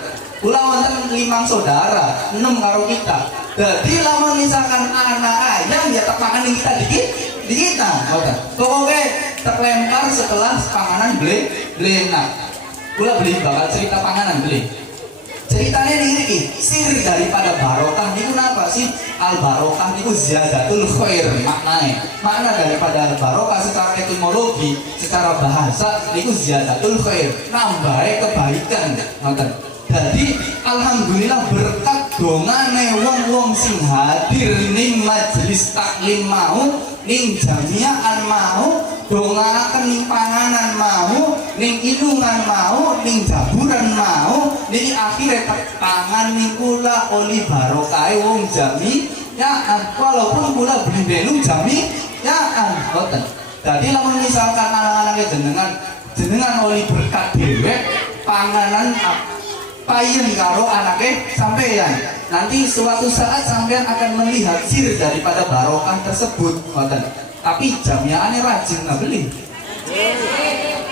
Kula wonten 5 saudara, 6 karo kita. Jadi lamun misalkan anak ayam ya tak makan kita dikit ngoten. Pokoknya terlempar setelah panganan blenak. Kula beli bakal cerita panganan beli. Ceritanya ini sir daripada barokah niku napa sih? Al barokah niku ziyadatul khair maknanya. Makna daripada al barokah secara etimologi, secara bahasa niku ziyadatul khair, nambahe kebaikan ngoten. Jadi alhamdulillah berkat dongane wong-wong sing hadir ning majelis taklim mau, ning jamiahan mau, dongaaken ning panganan mau, ning ilungan mau, ning jaburan mau, niki akhire tangan ning kula oli barokahe wong ya walaupun kula bendelu jami ya boten. Jadi lamun misalkan anak-anaknya jenengan oli berkat dewek panganan payen karo anaknya sampeyan, nanti suatu saat sampeyan akan melihat sir daripada barokah tersebut boten. Tapi jamiaannya rajin beli.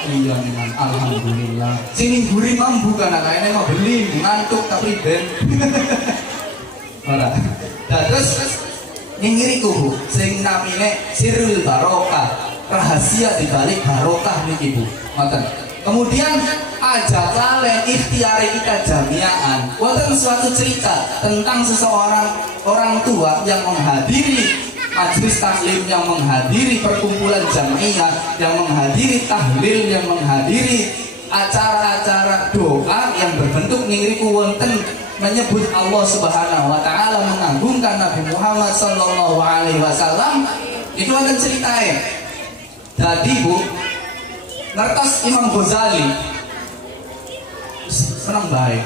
Iya nih, alhamdulillah. Sini gurih mampu kan, kayaknya mau beli ngantuk tapi ben. Ora. Nah, terus ngiriku Bu, sing namine sirul barokah, rahasia dibalik barokah niki Bu. Ngoten. Kemudian ajak lalen ikhtiar kita jamiaan. Wonten suatu cerita tentang seseorang orang tua yang menghadiri majelis taklim, yang menghadiri perkumpulan jamiah, yang menghadiri tahlil, yang menghadiri acara-acara doa yang berbentuk ngiriku wonten menyebut Allah Subhanahu wa taala, mengagungkan Nabi Muhammad sallallahu alaihi wasallam. Itu ada ceritanya. Jadi Bu, ngertos Imam Ghazali senang baik.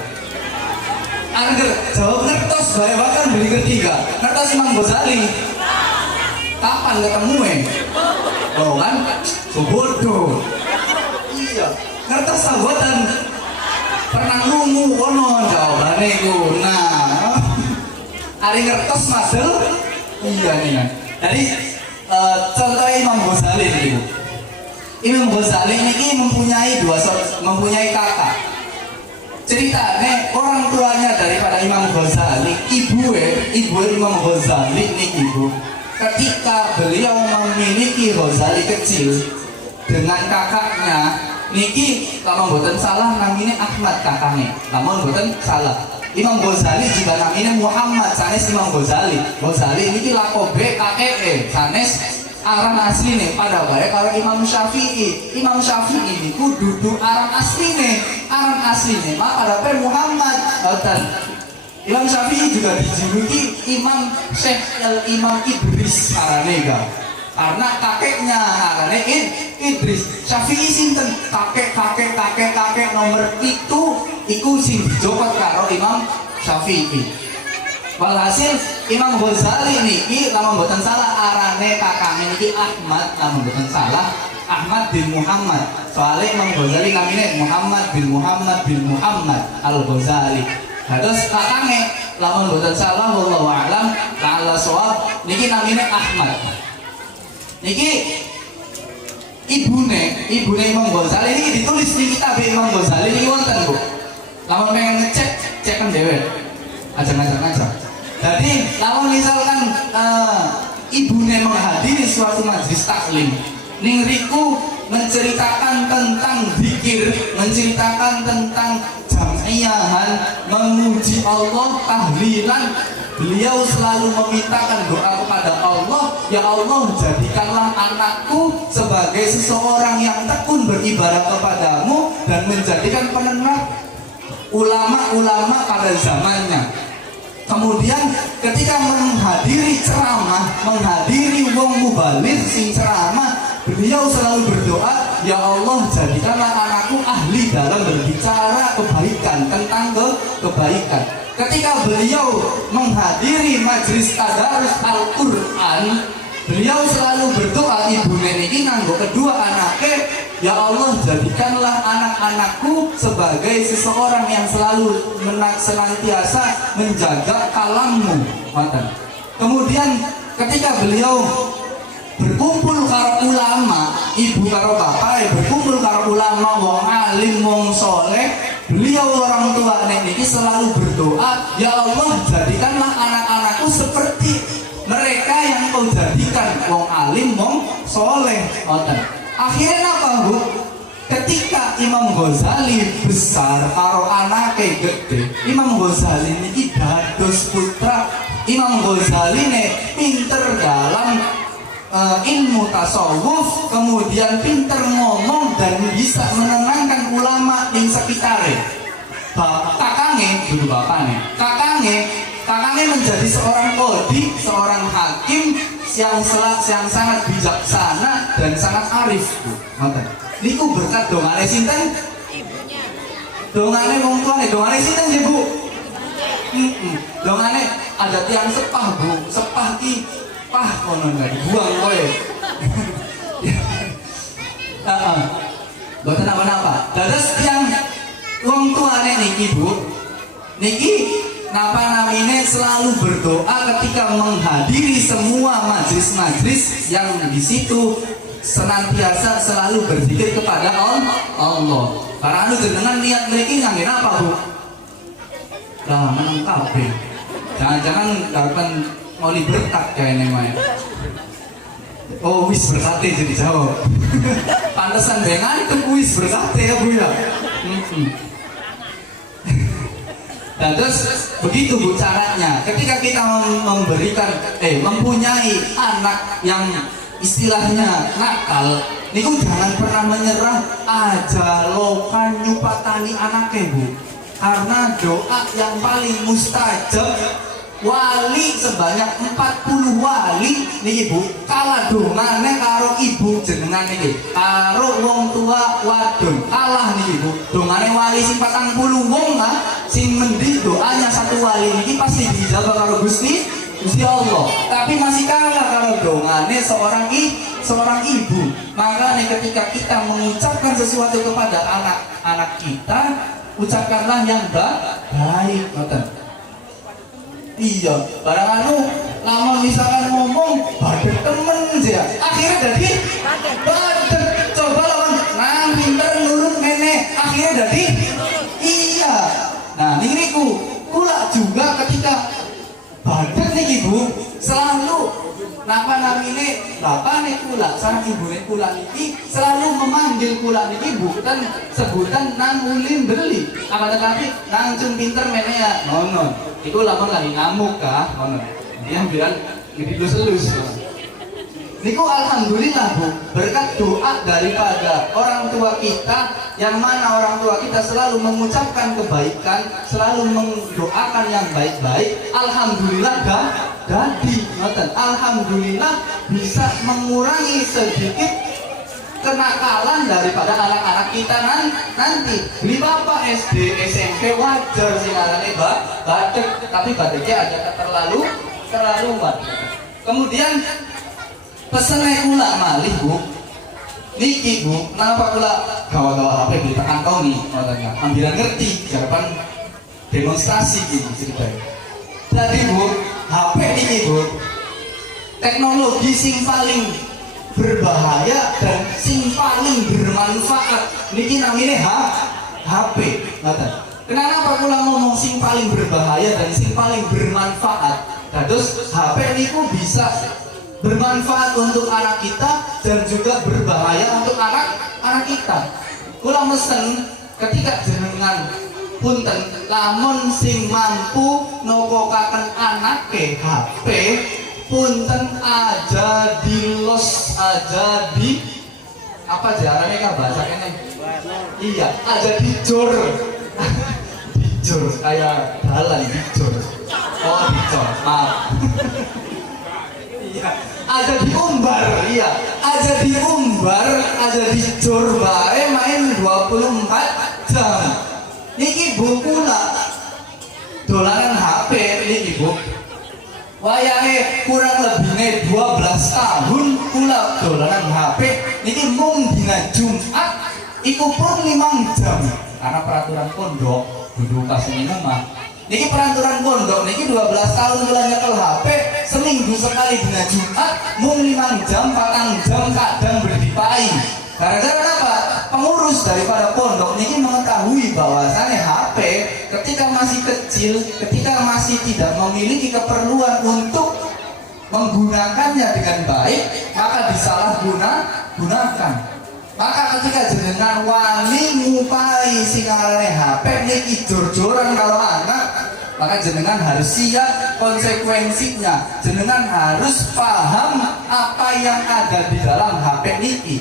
Angger jawab ngertos baik, bahkan beli ketiga. Ngertos Imam Ghazali. Kapan ketemu oh kan? Bodoh. Iya. Ngertos sahabatan. Pernah lungu kono jawabane iku. Nah. Ari ngertos masel. Iya nih kan. Jadi contoh Imam Ghazali niku. Imam Ghazali niki mempunyai kakak. Ceritanya orang tuanya daripada Imam Ghazali, ibu Imam Ghazali niki Bu. Ketika beliau memiliki Ghazali kecil dengan kakaknya niki, kalau mboten salah namanya Ahmad kakaknya, namun mboten salah. Imam Ghazali juga namanya Muhammad sanes Imam Ghazali. Ghazali niki lakobe kakeke sanes aran asline pada bae kalau Imam Syafi'i. Imam Syafi'i niku dudu aran asline mah pada bae Muhammad. Mboten. Imam Syafi'i juga dijuluki Imam Syekh Imam Idris Karanega karena kakeknya karena Idris. Syafi'i sinten kakek nomor iku sing dijopot karo Imam Syafi'i. Walhasil Imam Ghazali niki lamun mboten salah arane kakaknya niki Ahmad, lamun mboten salah Ahmad bin Muhammad. Soalnya Imam Ghazali namanya Muhammad bin Muhammad Al-Ghazali. Terus kakaknya lamun mboten salah wallahu a'lam ta'ala shawab niki namine Ahmad. Niki ibune Imam Ghazali niki ditulis di kitab Imam Ghazali niki wonten Bu. Lamun pengen ngecek cekan dhewe. Aja. Jadi lamun misalkan ibune menghadiri suatu majelis taklim, ning riku menceritakan tentang zikir, menceritakan tentang jamiahan, memuji Allah, tahlilan, beliau selalu memintakan doa kepada Allah, ya Allah jadikanlah anakku sebagai seseorang yang tekun beribadah kepadamu dan menjadikan penengah ulama-ulama pada zamannya. Kemudian ketika menghadiri ceramah, menghadiri wong mubaligh sing ceramah, beliau selalu berdoa, ya Allah jadikanlah anakku ahli dalam berbicara kebaikan, tentang kebaikan. Ketika beliau menghadiri majelis tadarus Al-Quran, beliau selalu berdoa ibu niki nganggo kedua anaknya, ya Allah jadikanlah anak-anakku sebagai seseorang yang selalu senantiasa menjaga kalammu. Kemudian ketika beliau berkumpul karo ulama, ibu karo bapak berkumpul karo ulama, wong alim, wong soleh, beliau orang tua niki selalu berdoa, ya Allah jadikanlah anak-anakku seperti mereka yang kau jadikan, wong alim, wong soleh. Akhirnya apa Bu? Ketika Imam Ghazali besar karo anaknya gede, Imam Ghazali niki dados putra. Imam Ghazali pinter dalam ilmu tasawuf, kemudian pinter ngomong dan bisa menenangkan ulama di sekitarnya. Kakangnya menjadi seorang qadhi, seorang hakim yang sangat bijaksana dan sangat arif. Niku berkat dongane sinten? Dongane wong tuane, dongane sinten nggih Bu? Dongane ada tiang sepah bu, sepah ki pah kono buang kowe. Boten apa-apa. Dados tiang wong tuane niki bu, niki napa namine selalu berdoa ketika menghadiri semua majlis-majlis yang di situ senantiasa selalu berzikir kepada Allah. Para anu jenengan niat mriki ngangge apa bu? Lah meneng kabeh. Jangan-jangan kapan mau berkat kayaknya main. Oh wis berkate jadi jawab. Pantesan dengan itu wis berkate ya bu ya. Nah, terus begitu bu caranya. Ketika kita memberikan, mempunyai anak yang istilahnya nakal, niku jangan pernah menyerah aja lokan nyupatani anaknya bu. Karena doa yang paling mustajab wali sebanyak 40 wali niki bu kalah dongane karo ibu jenengan niki karo wong tua wadon kalah niki bu dongane wali sing 40 wong lah sing mending doanya satu wali niki pasti dijawab karo Gusti Allah, tapi masih kalah karo dongane seorang ibu. Makanya ketika kita mengucapkan sesuatu kepada anak-anak kita, ucapkanlah yang baik, ngoten. Iya, barang anu lama misalkan ngomong badhe temen aja. Akhirnya jadi badhe. Coba lawan nang pinter nurut mene, akhirnya jadi iya. Nah, niku kula juga ketika badhe niki Bu, selalu napa namine bapane kula sareng ibune kula niki selalu memanggil kula niki bukan sebutan nang ulin beli akan tetapi nang cung pinter mene ya ngono iku lamun lagi ngamuk kah ngono dia bilang dilus-elus niku alhamdulillah Bu berkat doa daripada orang tua kita yang mana orang tua kita selalu mengucapkan kebaikan selalu mendoakan yang baik-baik alhamdulillah jadi alhamdulillah bisa mengurangi sedikit kenakalan daripada anak-anak kita nanti beli bapak SD SMP wajar sih ngarane badek tapi badeknya agak terlaluan kemudian pesennya kula malih Bu niki Bu kenapa kula gawa-gawa HP ditekan kau nih makanya ambilan ngerti harapan demonstrasi gitu ceritanya jadi Bu HP ini Bu teknologi sing paling berbahaya dan sing paling bermanfaat niki namanya HP kenapa kula ngomong sing paling berbahaya dan sing paling bermanfaat terus HP niku bisa bermanfaat untuk anak kita dan juga berbahaya untuk anak kita kula mesen ketika jenengan punten lamun sing mampu nokokaken anake HP punten aja di los aja di apa jarane kah bahasa kene iya aja dijor dijor kayak dalan dijor oh dijor maaf iya aja diumbar iya aja diumbar aja dijor bae main 24 jam niki Bu kula dolanan HP niki Bu wayahe kurang lebihnya 12 tahun kula dolanan HP niki mung dina Jumat iku pun 5 jam karena peraturan pondok duduk pas minum mah niki peraturan pondok niki 12 tahun kula nyekel HP seminggu sekali dina Jumat mung 5 jam 4 jam kadang berdipai gara-gara apa? Pengurus daripada pondok ini mengetahui bahwasannya HP ketika masih kecil, ketika masih tidak memiliki keperluan untuk menggunakannya dengan baik, maka disalahgunakan. Maka ketika jenengan wani ngupai singarane HP niki jor-joran kalau anak, maka jenengan harus siap konsekuensinya. Jenengan harus paham apa yang ada di dalam HP niki.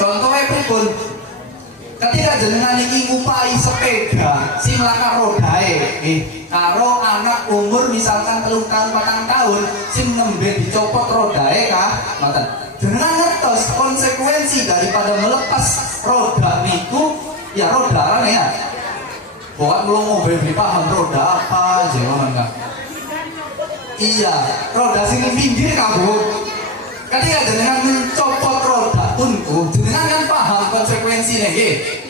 Contohnya pun ketika jenengan iki ngupai sepeda sing laka rodae karo anak umur misalkan 3 tahun 4 tahun sing nembe dicopot rodae kah ngoten jenengan ngertos konsekuensi daripada melepas roda niku ya roda ya Buat melongo beli paham roda apa aja enggak. Iya, roda sini pinggir kamu. Ketika jenengan mencopot roda ungu, jenengan kan paham konsekuensinya,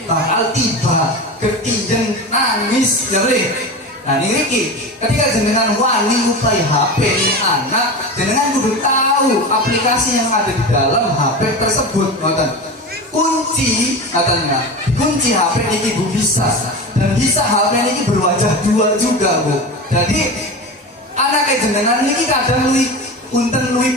bakal tiba ketijen nangis, ya boleh. Nah ini ketika jenengan wani upai HP ini anak, jenengan kudu tahu aplikasi yang ada di dalam HP tersebut, ngoten. Kunci katanya, kunci HP ini bu bisa, dan bisa HP ini berwajah dua juga bu. Jadi anak jenengan ini kadang lui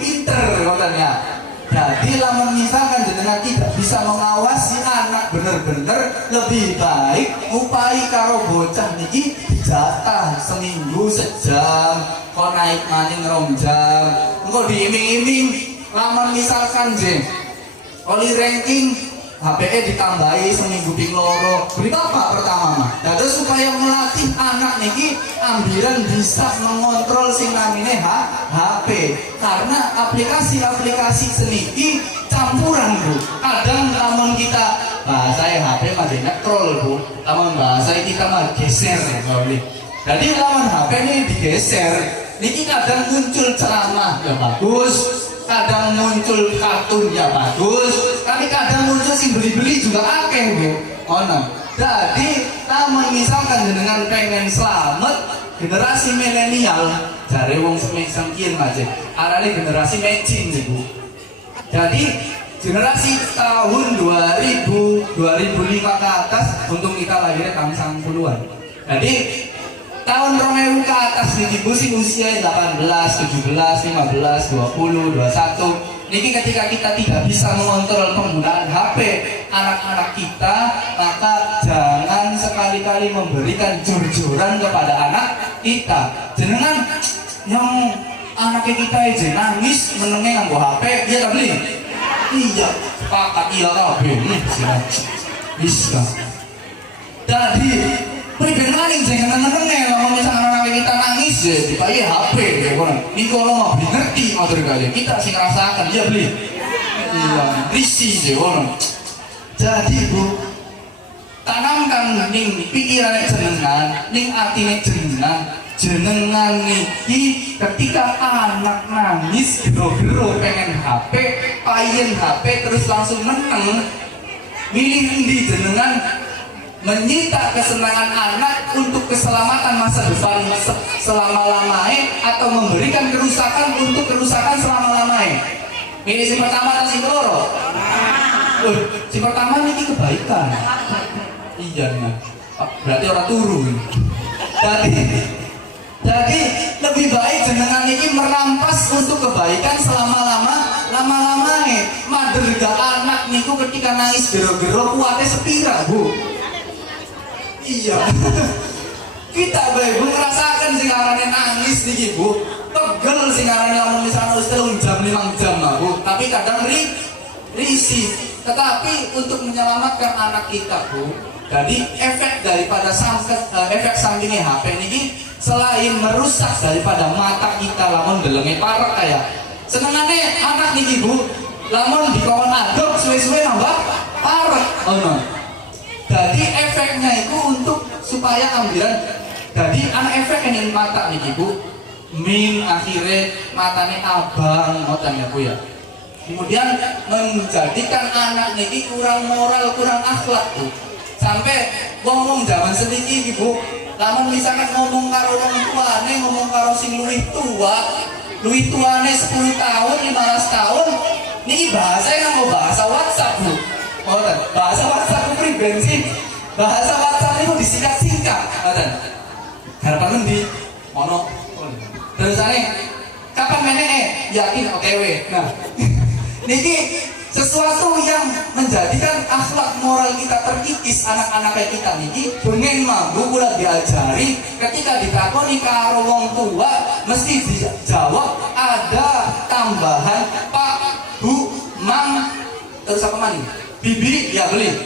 pinter katanya. Jadi lamun misalkan jenengan tidak bisa mengawasi anak bener-bener, lebih baik upai karo bocah niki dijatah seminggu sejam, kok naik maning 2 jam, engko diiming-iming lamun misalkan oli ranking HPE ditambahi seminggu ping loro. Berita apa pertama mah? Terus supaya melatih anak niki ambilan bisa mengontrol sing namine HP. Karena aplikasi-aplikasi seniki campuran bu. Kadang lamun kita bahasa HP mah troll bu. Lamun bahasa kita mah geser ya boleh. Jadi lamun HP ini digeser, niki kadang muncul ceramah ya bagus. Kadang muncul kartun ya bagus, tapi kadang muncul sih beli-beli juga akeh bu. Jadi namun misalkan dengan pengen selamat generasi milenial, cari wong semacam aja, arane generasi matching bu. Jadi generasi tahun 2000, 2005 ke atas, untung kita lahirnya tahun 90-an. Jadi tahun 2000 ke atas niki sing usia 18, 17, 15, 20, 21. Niki ketika kita tidak bisa mengontrol penggunaan HP anak-anak kita, maka jangan sekali-kali memberikan jor-joran kepada anak kita. Jenengan yang anaknya kita aja nangis menengah nganggo HP, dia tak beli. Iya, pakat iya kabeh. Bisa. Jadi pribadi maning jangan nengen kalau misalnya anak kita nangis ya dipakai HP ya kono. Ini kalau mau ngerti motor kalian kita sih ngerasakan dia beli. Iya, risih ya kono. Jadi bu, tanamkan ning pikiran jenengan, ning atine jenengan niki ketika anak nangis gero-gero pengen HP, payen HP terus langsung meneng. Milih di jenengan menyita kesenangan anak untuk keselamatan masa depan selama-lamanya atau memberikan kerusakan untuk kerusakan selama-lamanya. Ini si pertama atau si kedua? Si pertama ini kebaikan. Iya nih. Berarti orang turun. Jadi lebih baik jenengan ini merampas untuk kebaikan selama-lamanya. Maderga anak niku ketika nangis gero-gero kuatnya sepira bu. Iya. Kita baik bu merasakan sing arane nangis niki bu. Pegel sing arane lamun misalnya wis 3 jam 5 jam lah bu. Tapi kadang risih. Tetapi untuk menyelamatkan anak kita bu, jadi efek daripada efek sampingnya HP niki selain merusak daripada mata kita lamun delenge parek kayak senengane anak niki bu, lamun dikon aduk suwe-suwe nambah parek. Jadi efeknya itu untuk supaya ambilan. Jadi anak efek yang mata nih bu, min akhirnya matanya abang, ngoten ya bu ya. Kemudian menjadikan anak ini kurang moral, kurang akhlak bu. Sampai ngomong zaman sedikit bu, lamun misalkan ngomong karo orang tuane, ngomong karo sing luwih tuane 10 tahun, 15 tahun, ini bahasanya nggak mau bahasa WhatsApp bu. Bahasa WhatsApp itu pribadi, bahasa WhatsApp itu disingkat-singkat, harapan di mono. Terus kapan meneh yakin OTW. Nah, niki sesuatu yang menjadikan akhlak moral kita terkikis anak-anak kita niki pengen mampu kula diajari ketika ditakoni karo wong tua mesti dijawab ada tambahan Pak, Bu, Mang, terus apa maning? Bibi ya beli.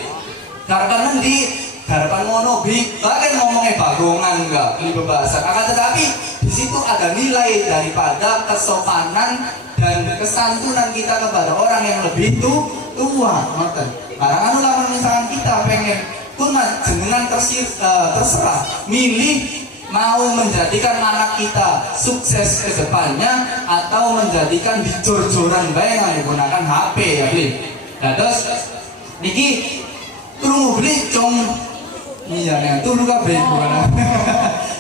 Harapan di harapan ngono bi, bahkan ngomongnya bagongan enggak beli bebasan. Akan tetapi di situ ada nilai daripada kesopanan dan kesantunan kita kepada orang yang lebih tua. Makan. Karena lamun misalkan kita pengen pun jenengan terserah milih mau menjadikan anak kita sukses ke depannya atau menjadikan dijor-joran bae menggunakan HP ya beli. Terus niki turu beli cung iya nih turu kabeh gimana.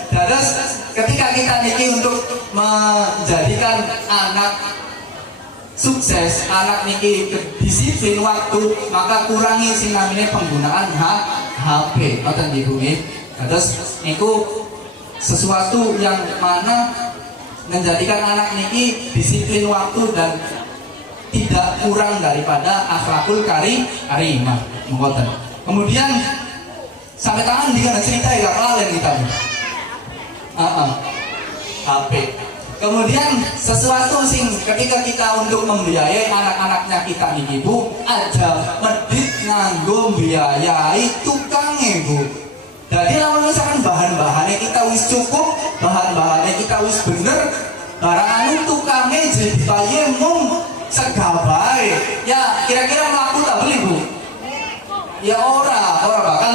Terus ketika kita niki untuk menjadikan anak sukses, anak niki disiplin waktu, maka kurangi sing namanya penggunaan HP. Ngoten nggih Bu nggih. Terus niku sesuatu yang mana menjadikan anak niki disiplin waktu dan tidak kurang daripada akhlakul karimah. Mengkoten. Kemudian sampai tangan dikana cerita ya kalian kita. HP. Kemudian sesuatu sing ketika kita untuk membiayai anak-anaknya kita niki Bu, aja medit nganggo biayai tukangnya Bu. Jadi lawan misalkan bahan-bahannya kita wis cukup, bahan-bahannya kita wis bener, barang anu tukangnya jadi bayi mung segabai. Ya kira-kira melaku tak beli Bu? Ya orang bakal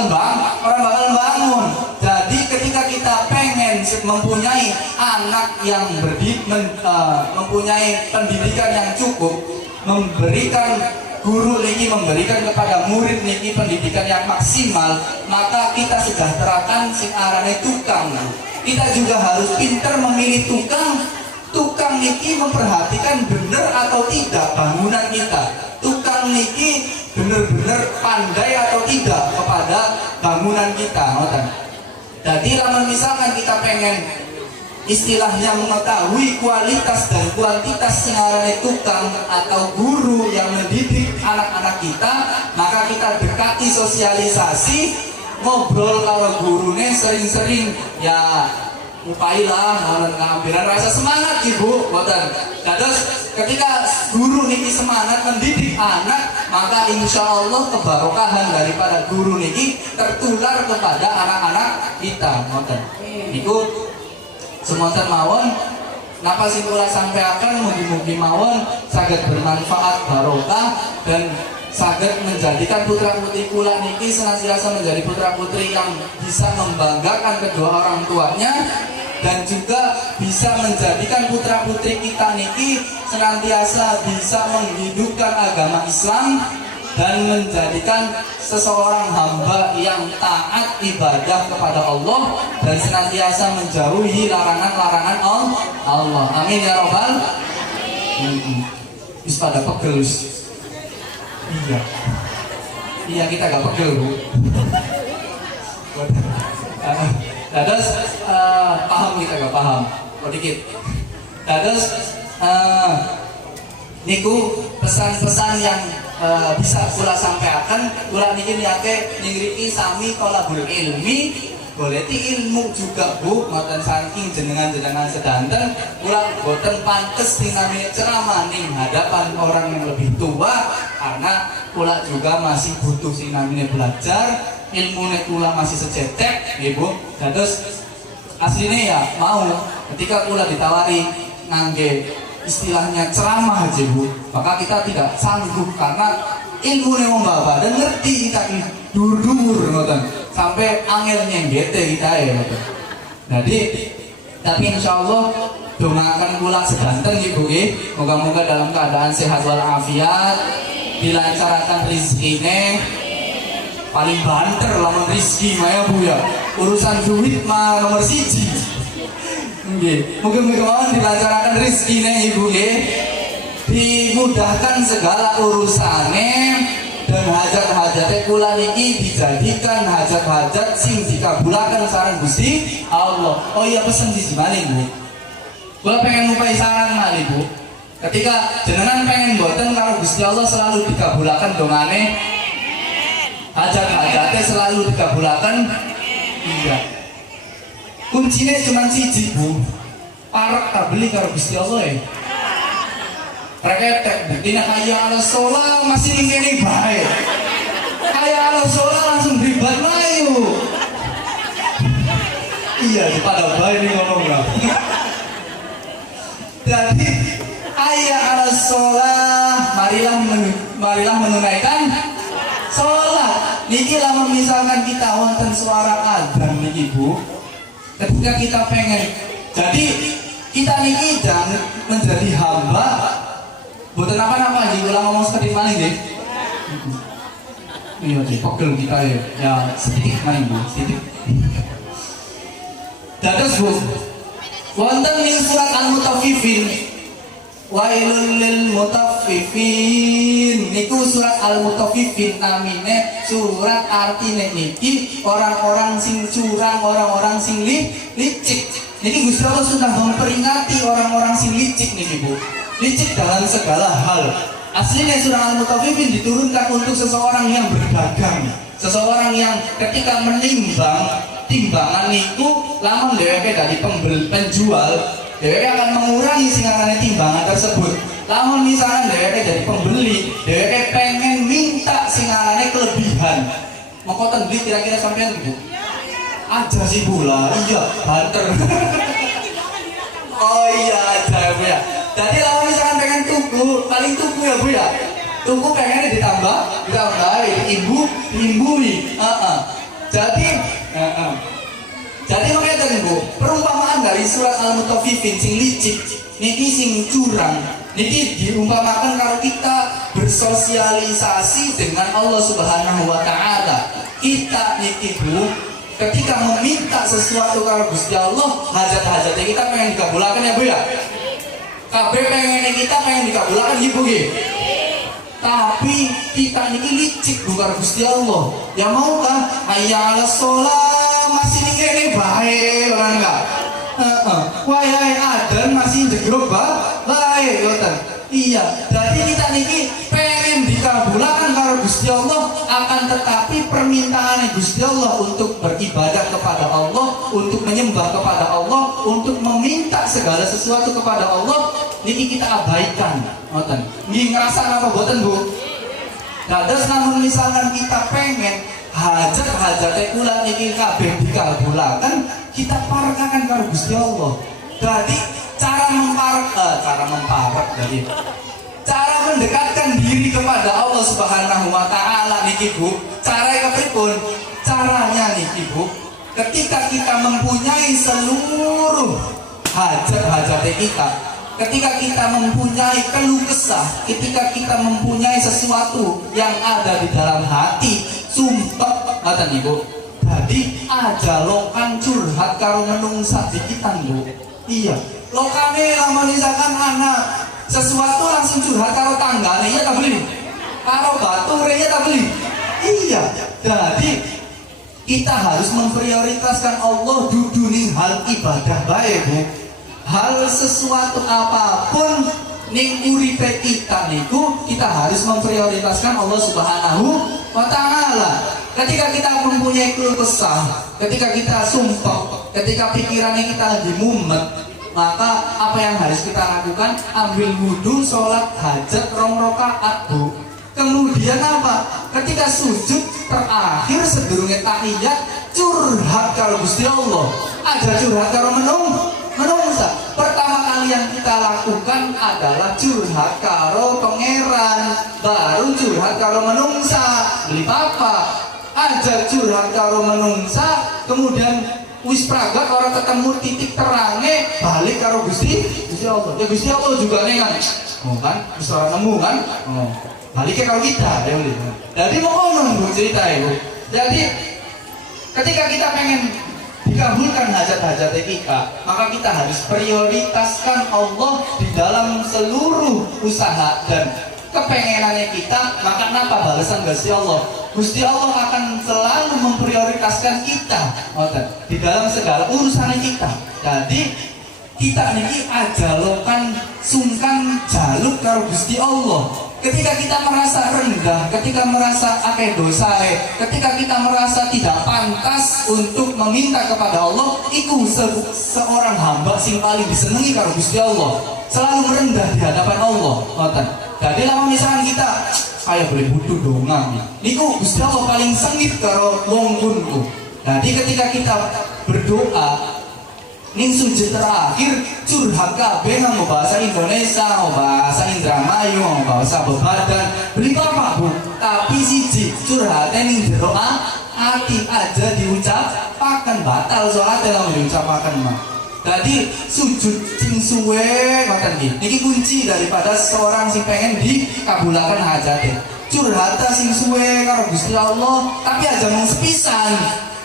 bangun. Jadi ketika kita pengen mempunyai anak yang mempunyai pendidikan yang cukup, memberikan guru niki memberikan kepada murid niki pendidikan yang maksimal, maka kita sejahterakan sing arane tukang. Kita juga harus pintar memilih tukang niki memperhatikan benar atau tidak bangunan kita. Tukang niki benar-benar pandai atau tidak kepada bangunan kita. Jadi lamun misalkan kita pengen istilahnya mengetahui kualitas dan kuantitas singarane tukang atau guru yang mendidik anak-anak kita, maka kita dekati sosialisasi, ngobrol kalau gurunya sering-sering ya upailah ngambilan rasa semangat Ibu. Terus ketika guru niki semangat mendidik anak, maka insya Allah kebarokahan daripada guru niki tertular kepada anak-anak kita. Niku semonten mawon napa sing kula sampaikan mugi-mugi mawon saged bermanfaat barokah dan saged menjadikan putra-putri kula niki senantiasa menjadi putra-putri yang bisa membanggakan kedua orang tuanya dan juga bisa menjadikan putra-putri kita niki senantiasa bisa menghidupkan agama Islam dan menjadikan seseorang hamba yang taat ibadah kepada Allah dan senantiasa menjauhi larangan-larangan Allah. Amin ya robbal. Bis pada pegel. Iya kita gak pegel Bu. Terus paham kita gak paham. Dikit. Terus niku pesan-pesan yang bisa kula sampaikan, kula niki niate ngriki sami thalabul ilmi, goleti ilmu juga Bu, ngoten saking jenengan-jenengan sedanten, kula boten pantes dinamine ceramah ning hadapan orang yang lebih tua karena kula juga masih butuh sing namine belajar, ilmune kula masih secetek, nggih Bu. Terus aslinya ya mau ketika kula ditawari ngangge istilahnya ceramah aja Bu, maka kita tidak sanggup karena ilmu yang membawa dan ngerti kita dur-dur sampai angel nyenggete kita ya. Jadi tapi insya Allah doakan pula sedanten Ibu nggih, moga-moga dalam keadaan sehat walafiat, dilancarkan rezekinya, paling banter lamun rezeki maya Bu ya, urusan duit mah nomor 1. Mungkin kemauan dilancarkan rezekinya Ibu nggih, dimudahkan segala urusannya dan hajat-hajatnya kula niki dijadikan hajat-hajat sing dikabulaken sareng Gusti Allah. Oh iya pesen siji malih Bu. Kula pengen ngupai saran malih Bu. Ketika jenengan pengen boten karo Gusti Allah selalu dikabulaken dongane, hajat-hajatnya selalu dikabulaken. Iya. Kuncinya cuma siji Bu, parek tak beli karo Gusti Allah ya. Reketek, buktinya kaya ala sholat masih ingin baik. Kaya ala sholat langsung ribat layu. Iya, pada baik ini ngomong gak. Jadi kaya ala sholat, marilah menunaikan sholat. Niki niki lamun misalkan kita wonten suara adzan niki Bu, ketika kita pengen, jadi kita niki jangan menjadi hamba boten apa-apa nggih, kula ngomong sedikit maning nggih. Iya, pegel kita ya sedikit maning Bu, sedikit. Dados Bu, wonten ing surat Al-Mutaffifin, wailul lil mutaffifin niku surat Al-Mutaffifin namine surat artine niki orang-orang sing curang, orang-orang sing licik. Niki Gusti Allah sudah memperingati orang-orang sing licik niki Bu. Licik dalam segala hal. Aslinya surah Al-Mutaffifin diturunkan untuk seseorang yang berdagang, seseorang yang ketika menimbang timbangan niku lamun dheweke dadi penjual, dheweke akan mengurangi singarane timbangan tersebut. Lamun misalnya dheweke jadi pembeli, dheweke pengen minta singarane kelebihan. Mengkoten beli kira-kira sampean Bu? Aja sih pula, iya, banter. Oh iya, aja ya Bu ya. Jadi lamun misalkan pengen tuku, paling tuku ya Bu ya. Tuku pengennya diimbui. Jadi makanya tadi Bu, perumpamaan dari surat Al-Mutaffifin sing licik, niki sing curang, niki diumpamakan kalau kita bersosialisasi dengan Allah Subhanahu wa taala. Kita niki Bu, ketika meminta sesuatu kalau Gusti Allah, hajat-hajatnya kita pengen dikabulkan ya Bu ya. Kabeh pengen kita pengen dikabulkan gitu nggih. Tapi kita niki licik bukan Gusti Allah. Ya mau kan hayya 'alas shalah masih kene bae orang enggak. Wahai adzan masih jegrok bae ngoten. Iya, jadi kita niki pengen dikabulkan karo Gusti Allah, akan tetapi permintaan Gusti Allah untuk beribadah kepada Allah, untuk menyembah kepada Allah, untuk meminta segala sesuatu kepada Allah, niki kita abaikan. Ngoten. Nggih ngrasa apa boten Bu? Dados namun misalkan kita pengen hajat-hajate kula niki kabeh dikabulaken, kita parekaken karo Gusti Allah. Jadi cara mendekatkan diri kepada Allah Subhanahu wa taala niki Bu, caranya kepripun? Caranya niki Bu, ketika kita mempunyai seluruh hajat-hajat kita, ketika kita mempunyai keluh kesah, ketika kita mempunyai sesuatu yang ada di dalam hati, sumpah ngoten Ibu. Jadi aja lokan curhat karo menungsa dikitan Bu. Iya, lokane lamun misalkan anak sesuatu langsung curhat karo tanggane ya tak beli, karo bature ya tak beli. Iya, jadi kita harus memprioritaskan Allah dudu ning hal ibadah bae Bu. Hal sesuatu apapun ning uripe kita niku kita harus memprioritaskan Allah Subhanahu wa taala. Ketika kita mempunyai keluh kesah, ketika kita sumpah, ketika pikirannya kita lagi mumet, maka apa yang harus kita lakukan? Ambil wudhu, sholat hajat 2 rakaat Bu. Kemudian apa? Ketika sujud terakhir sedurunge tahiyat, curhat karo Gusti Allah. Aja curhat karo menungsa. Pertama kali yang kita lakukan adalah curhat karo pangeran, baru curhat karo menungsa. Beli apa? Aja curhat karo menungsa, kemudian wis pragat orang ketemu titik terangnya balik karo Gusti Allah. Ya Gusti Allah juga nengan. Oh kan, bisa nemu kan? Oh. Baliknya kalau kita ya boleh. Jadi mau ngomong Bu cerita ya Bu. Jadi ketika kita pengen dikabulkan hajat-hajat kita, maka kita harus prioritaskan Allah di dalam seluruh usaha dan kepengenannya kita. Maka apa balasan Gusti Allah? Gusti Allah akan selalu memprioritaskan kita di dalam segala urusan kita. Jadi kita ini aja lokan sungkan jaluk karo Gusti Allah. Ketika kita merasa rendah, ketika merasa akeh dosa, ketika kita merasa tidak pantas untuk meminta kepada Allah, itu seorang hamba sing paling disenangi karo Gusti Allah, selalu merendah di hadapan Allah. Jadi lama misalnya kita kayak boleh butuh dongang, niku Gusti Allah paling sengit karo wong kunku. Jadi ketika kita berdoa ning sujud terakhir curhat kabeh nganggo bahasa Indonesia, nganggo bahasa Indramayu, nganggo bahasa Bebadan, beli apa Bu? Tapi siji curhatnya ning jero hati aja diucapkan batal soalnya lamun diucapkan mah. Jadi sujud sing suwe ngoten iki. Niki kunci daripada seorang sing pengen dikabulaken hajate. Curhata sing suwe karo Gusti Allah, tapi aja mung sepisan.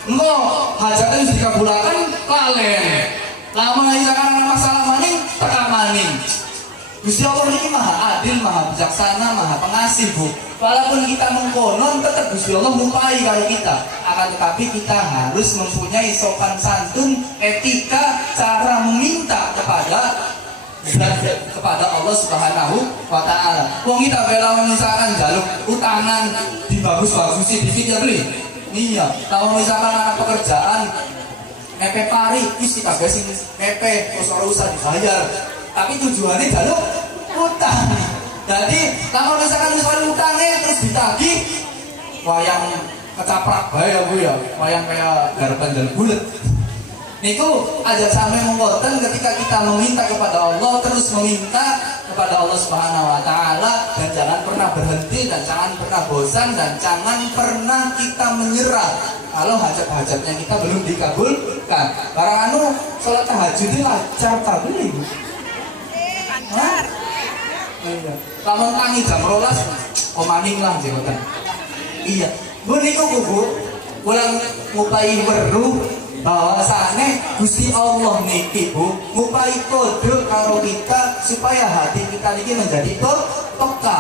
Engko hajate wis dikabulaken lalen. Lama misalkan ana masalah maning teka maning. Gusti Allah ini maha adil, maha bijaksana, maha pengasih, Bu. Walaupun kita mengkonon, tetap Gusti Allah mumpai kalau kita. Akan tetapi kita harus mempunyai sopan santun, etika, cara meminta kepada Allah Subhanahu wa Ta'ala. Wong kita bela misalkan jaluk utangan dibagus-bagusi dikit ya beli. Iya, kalau misalkan ada pekerjaan mepe pari, isi kagak sih mepe, terus orang usah dibayar. Tapi tujuannya jaluk utang. Jadi kalau misalkan utangnya terus ditagih, wayang kecaprak bae ya Bu ya, wayang kayak garapan dan bulat. Niku aja sampai mengkoten ketika kita meminta kepada Allah, terus meminta kepada Allah Subhanahu wa Ta'ala, dan jangan pernah berhenti, dan jangan pernah bosan, dan jangan pernah kita menyerah kalau hajat-hajatnya kita belum dikabulkan. Barang anu sholat tahajud itu lancar tak beli Bu? Hah? Iya. Lamun tangi jam 12 omaning lah jenengan. Iya. Bu niku Bu, ulang ngupai weruh bahwasane Gusti Allah niki Bu ngupai kode karo kita supaya hati kita niki menjadi peka.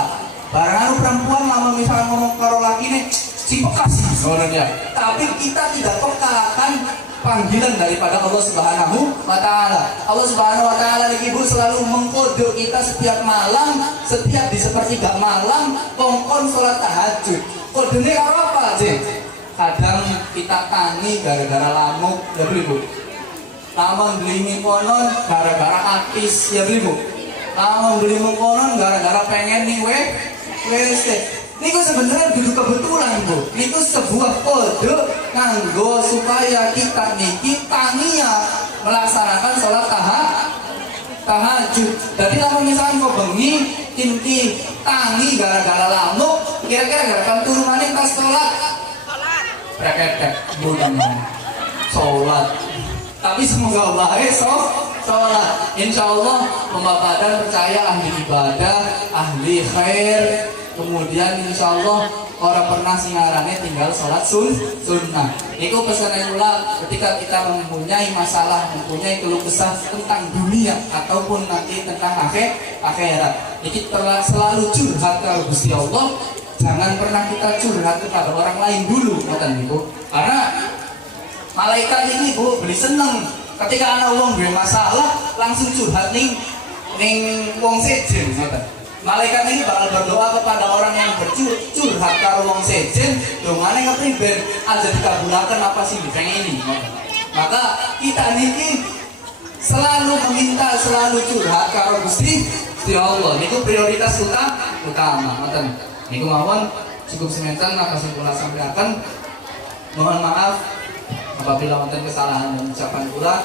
Barang anu perempuan lama misalnya ngomong karo lakine si peka sih sebenarnya. Tapi kita tidak peka akan panggilan daripada Allah Subhanahu wa Ta'ala. Allah Subhanahu wa Ta'ala niki Bu selalu mengkode kita setiap malam, setiap di sepertiga malam kongkon sholat tahajud. Kodenya apa sih? Kadang kita tangi gara-gara lamuk, ya beli Bu. Lamun beli konon gara-gara atis, ya beli Bu. Lamun beli konon gara-gara pengen nih WC. Niku sebenarnya duduk kebetulan Bu. Niku sebuah kode kanggo supaya kita niki tania melaksanakan sholat tahajud. Jadi kalau misalnya kau bengi inti tangi gara-gara lamuk, kira-kira gara-gara turunannya pas sholat reketek bulan sholat. Tapi semoga Allah sholat. Insya Allah pembabadan percaya ahli ibadah, ahli khair. Kemudian insya Allah orang pernah singarannya tinggal sholat sunnah. Itu pesanan ulang ketika kita mempunyai masalah, mempunyai keluh kesah tentang dunia ataupun nanti tentang akhirat. Kita selalu curhat kalau Gusti Allah. Jangan pernah kita curhat kepada orang lain dulu, ngoten niku. Karena malaikat ini Bu beli seneng ketika ana wong duwe masalah langsung curhat ning wong sejen ngoten. Malaikat ini bakal berdoa kepada orang yang curhat karo wong sejen, dongane ngerti ben aja dikabulaken apa sih dipengini. Maka kita niki selalu meminta, selalu curhat karo Gusti Allah. Niku prioritas utama, ngoten. Niku mawon cukup sementan kasih kula sampaikan. Mohon maaf apabila wonten kesalahan dan ucapan kula.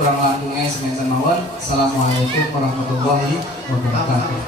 Kurang langkungnya sementan mawon. Assalamualaikum warahmatullahi wabarakatuh.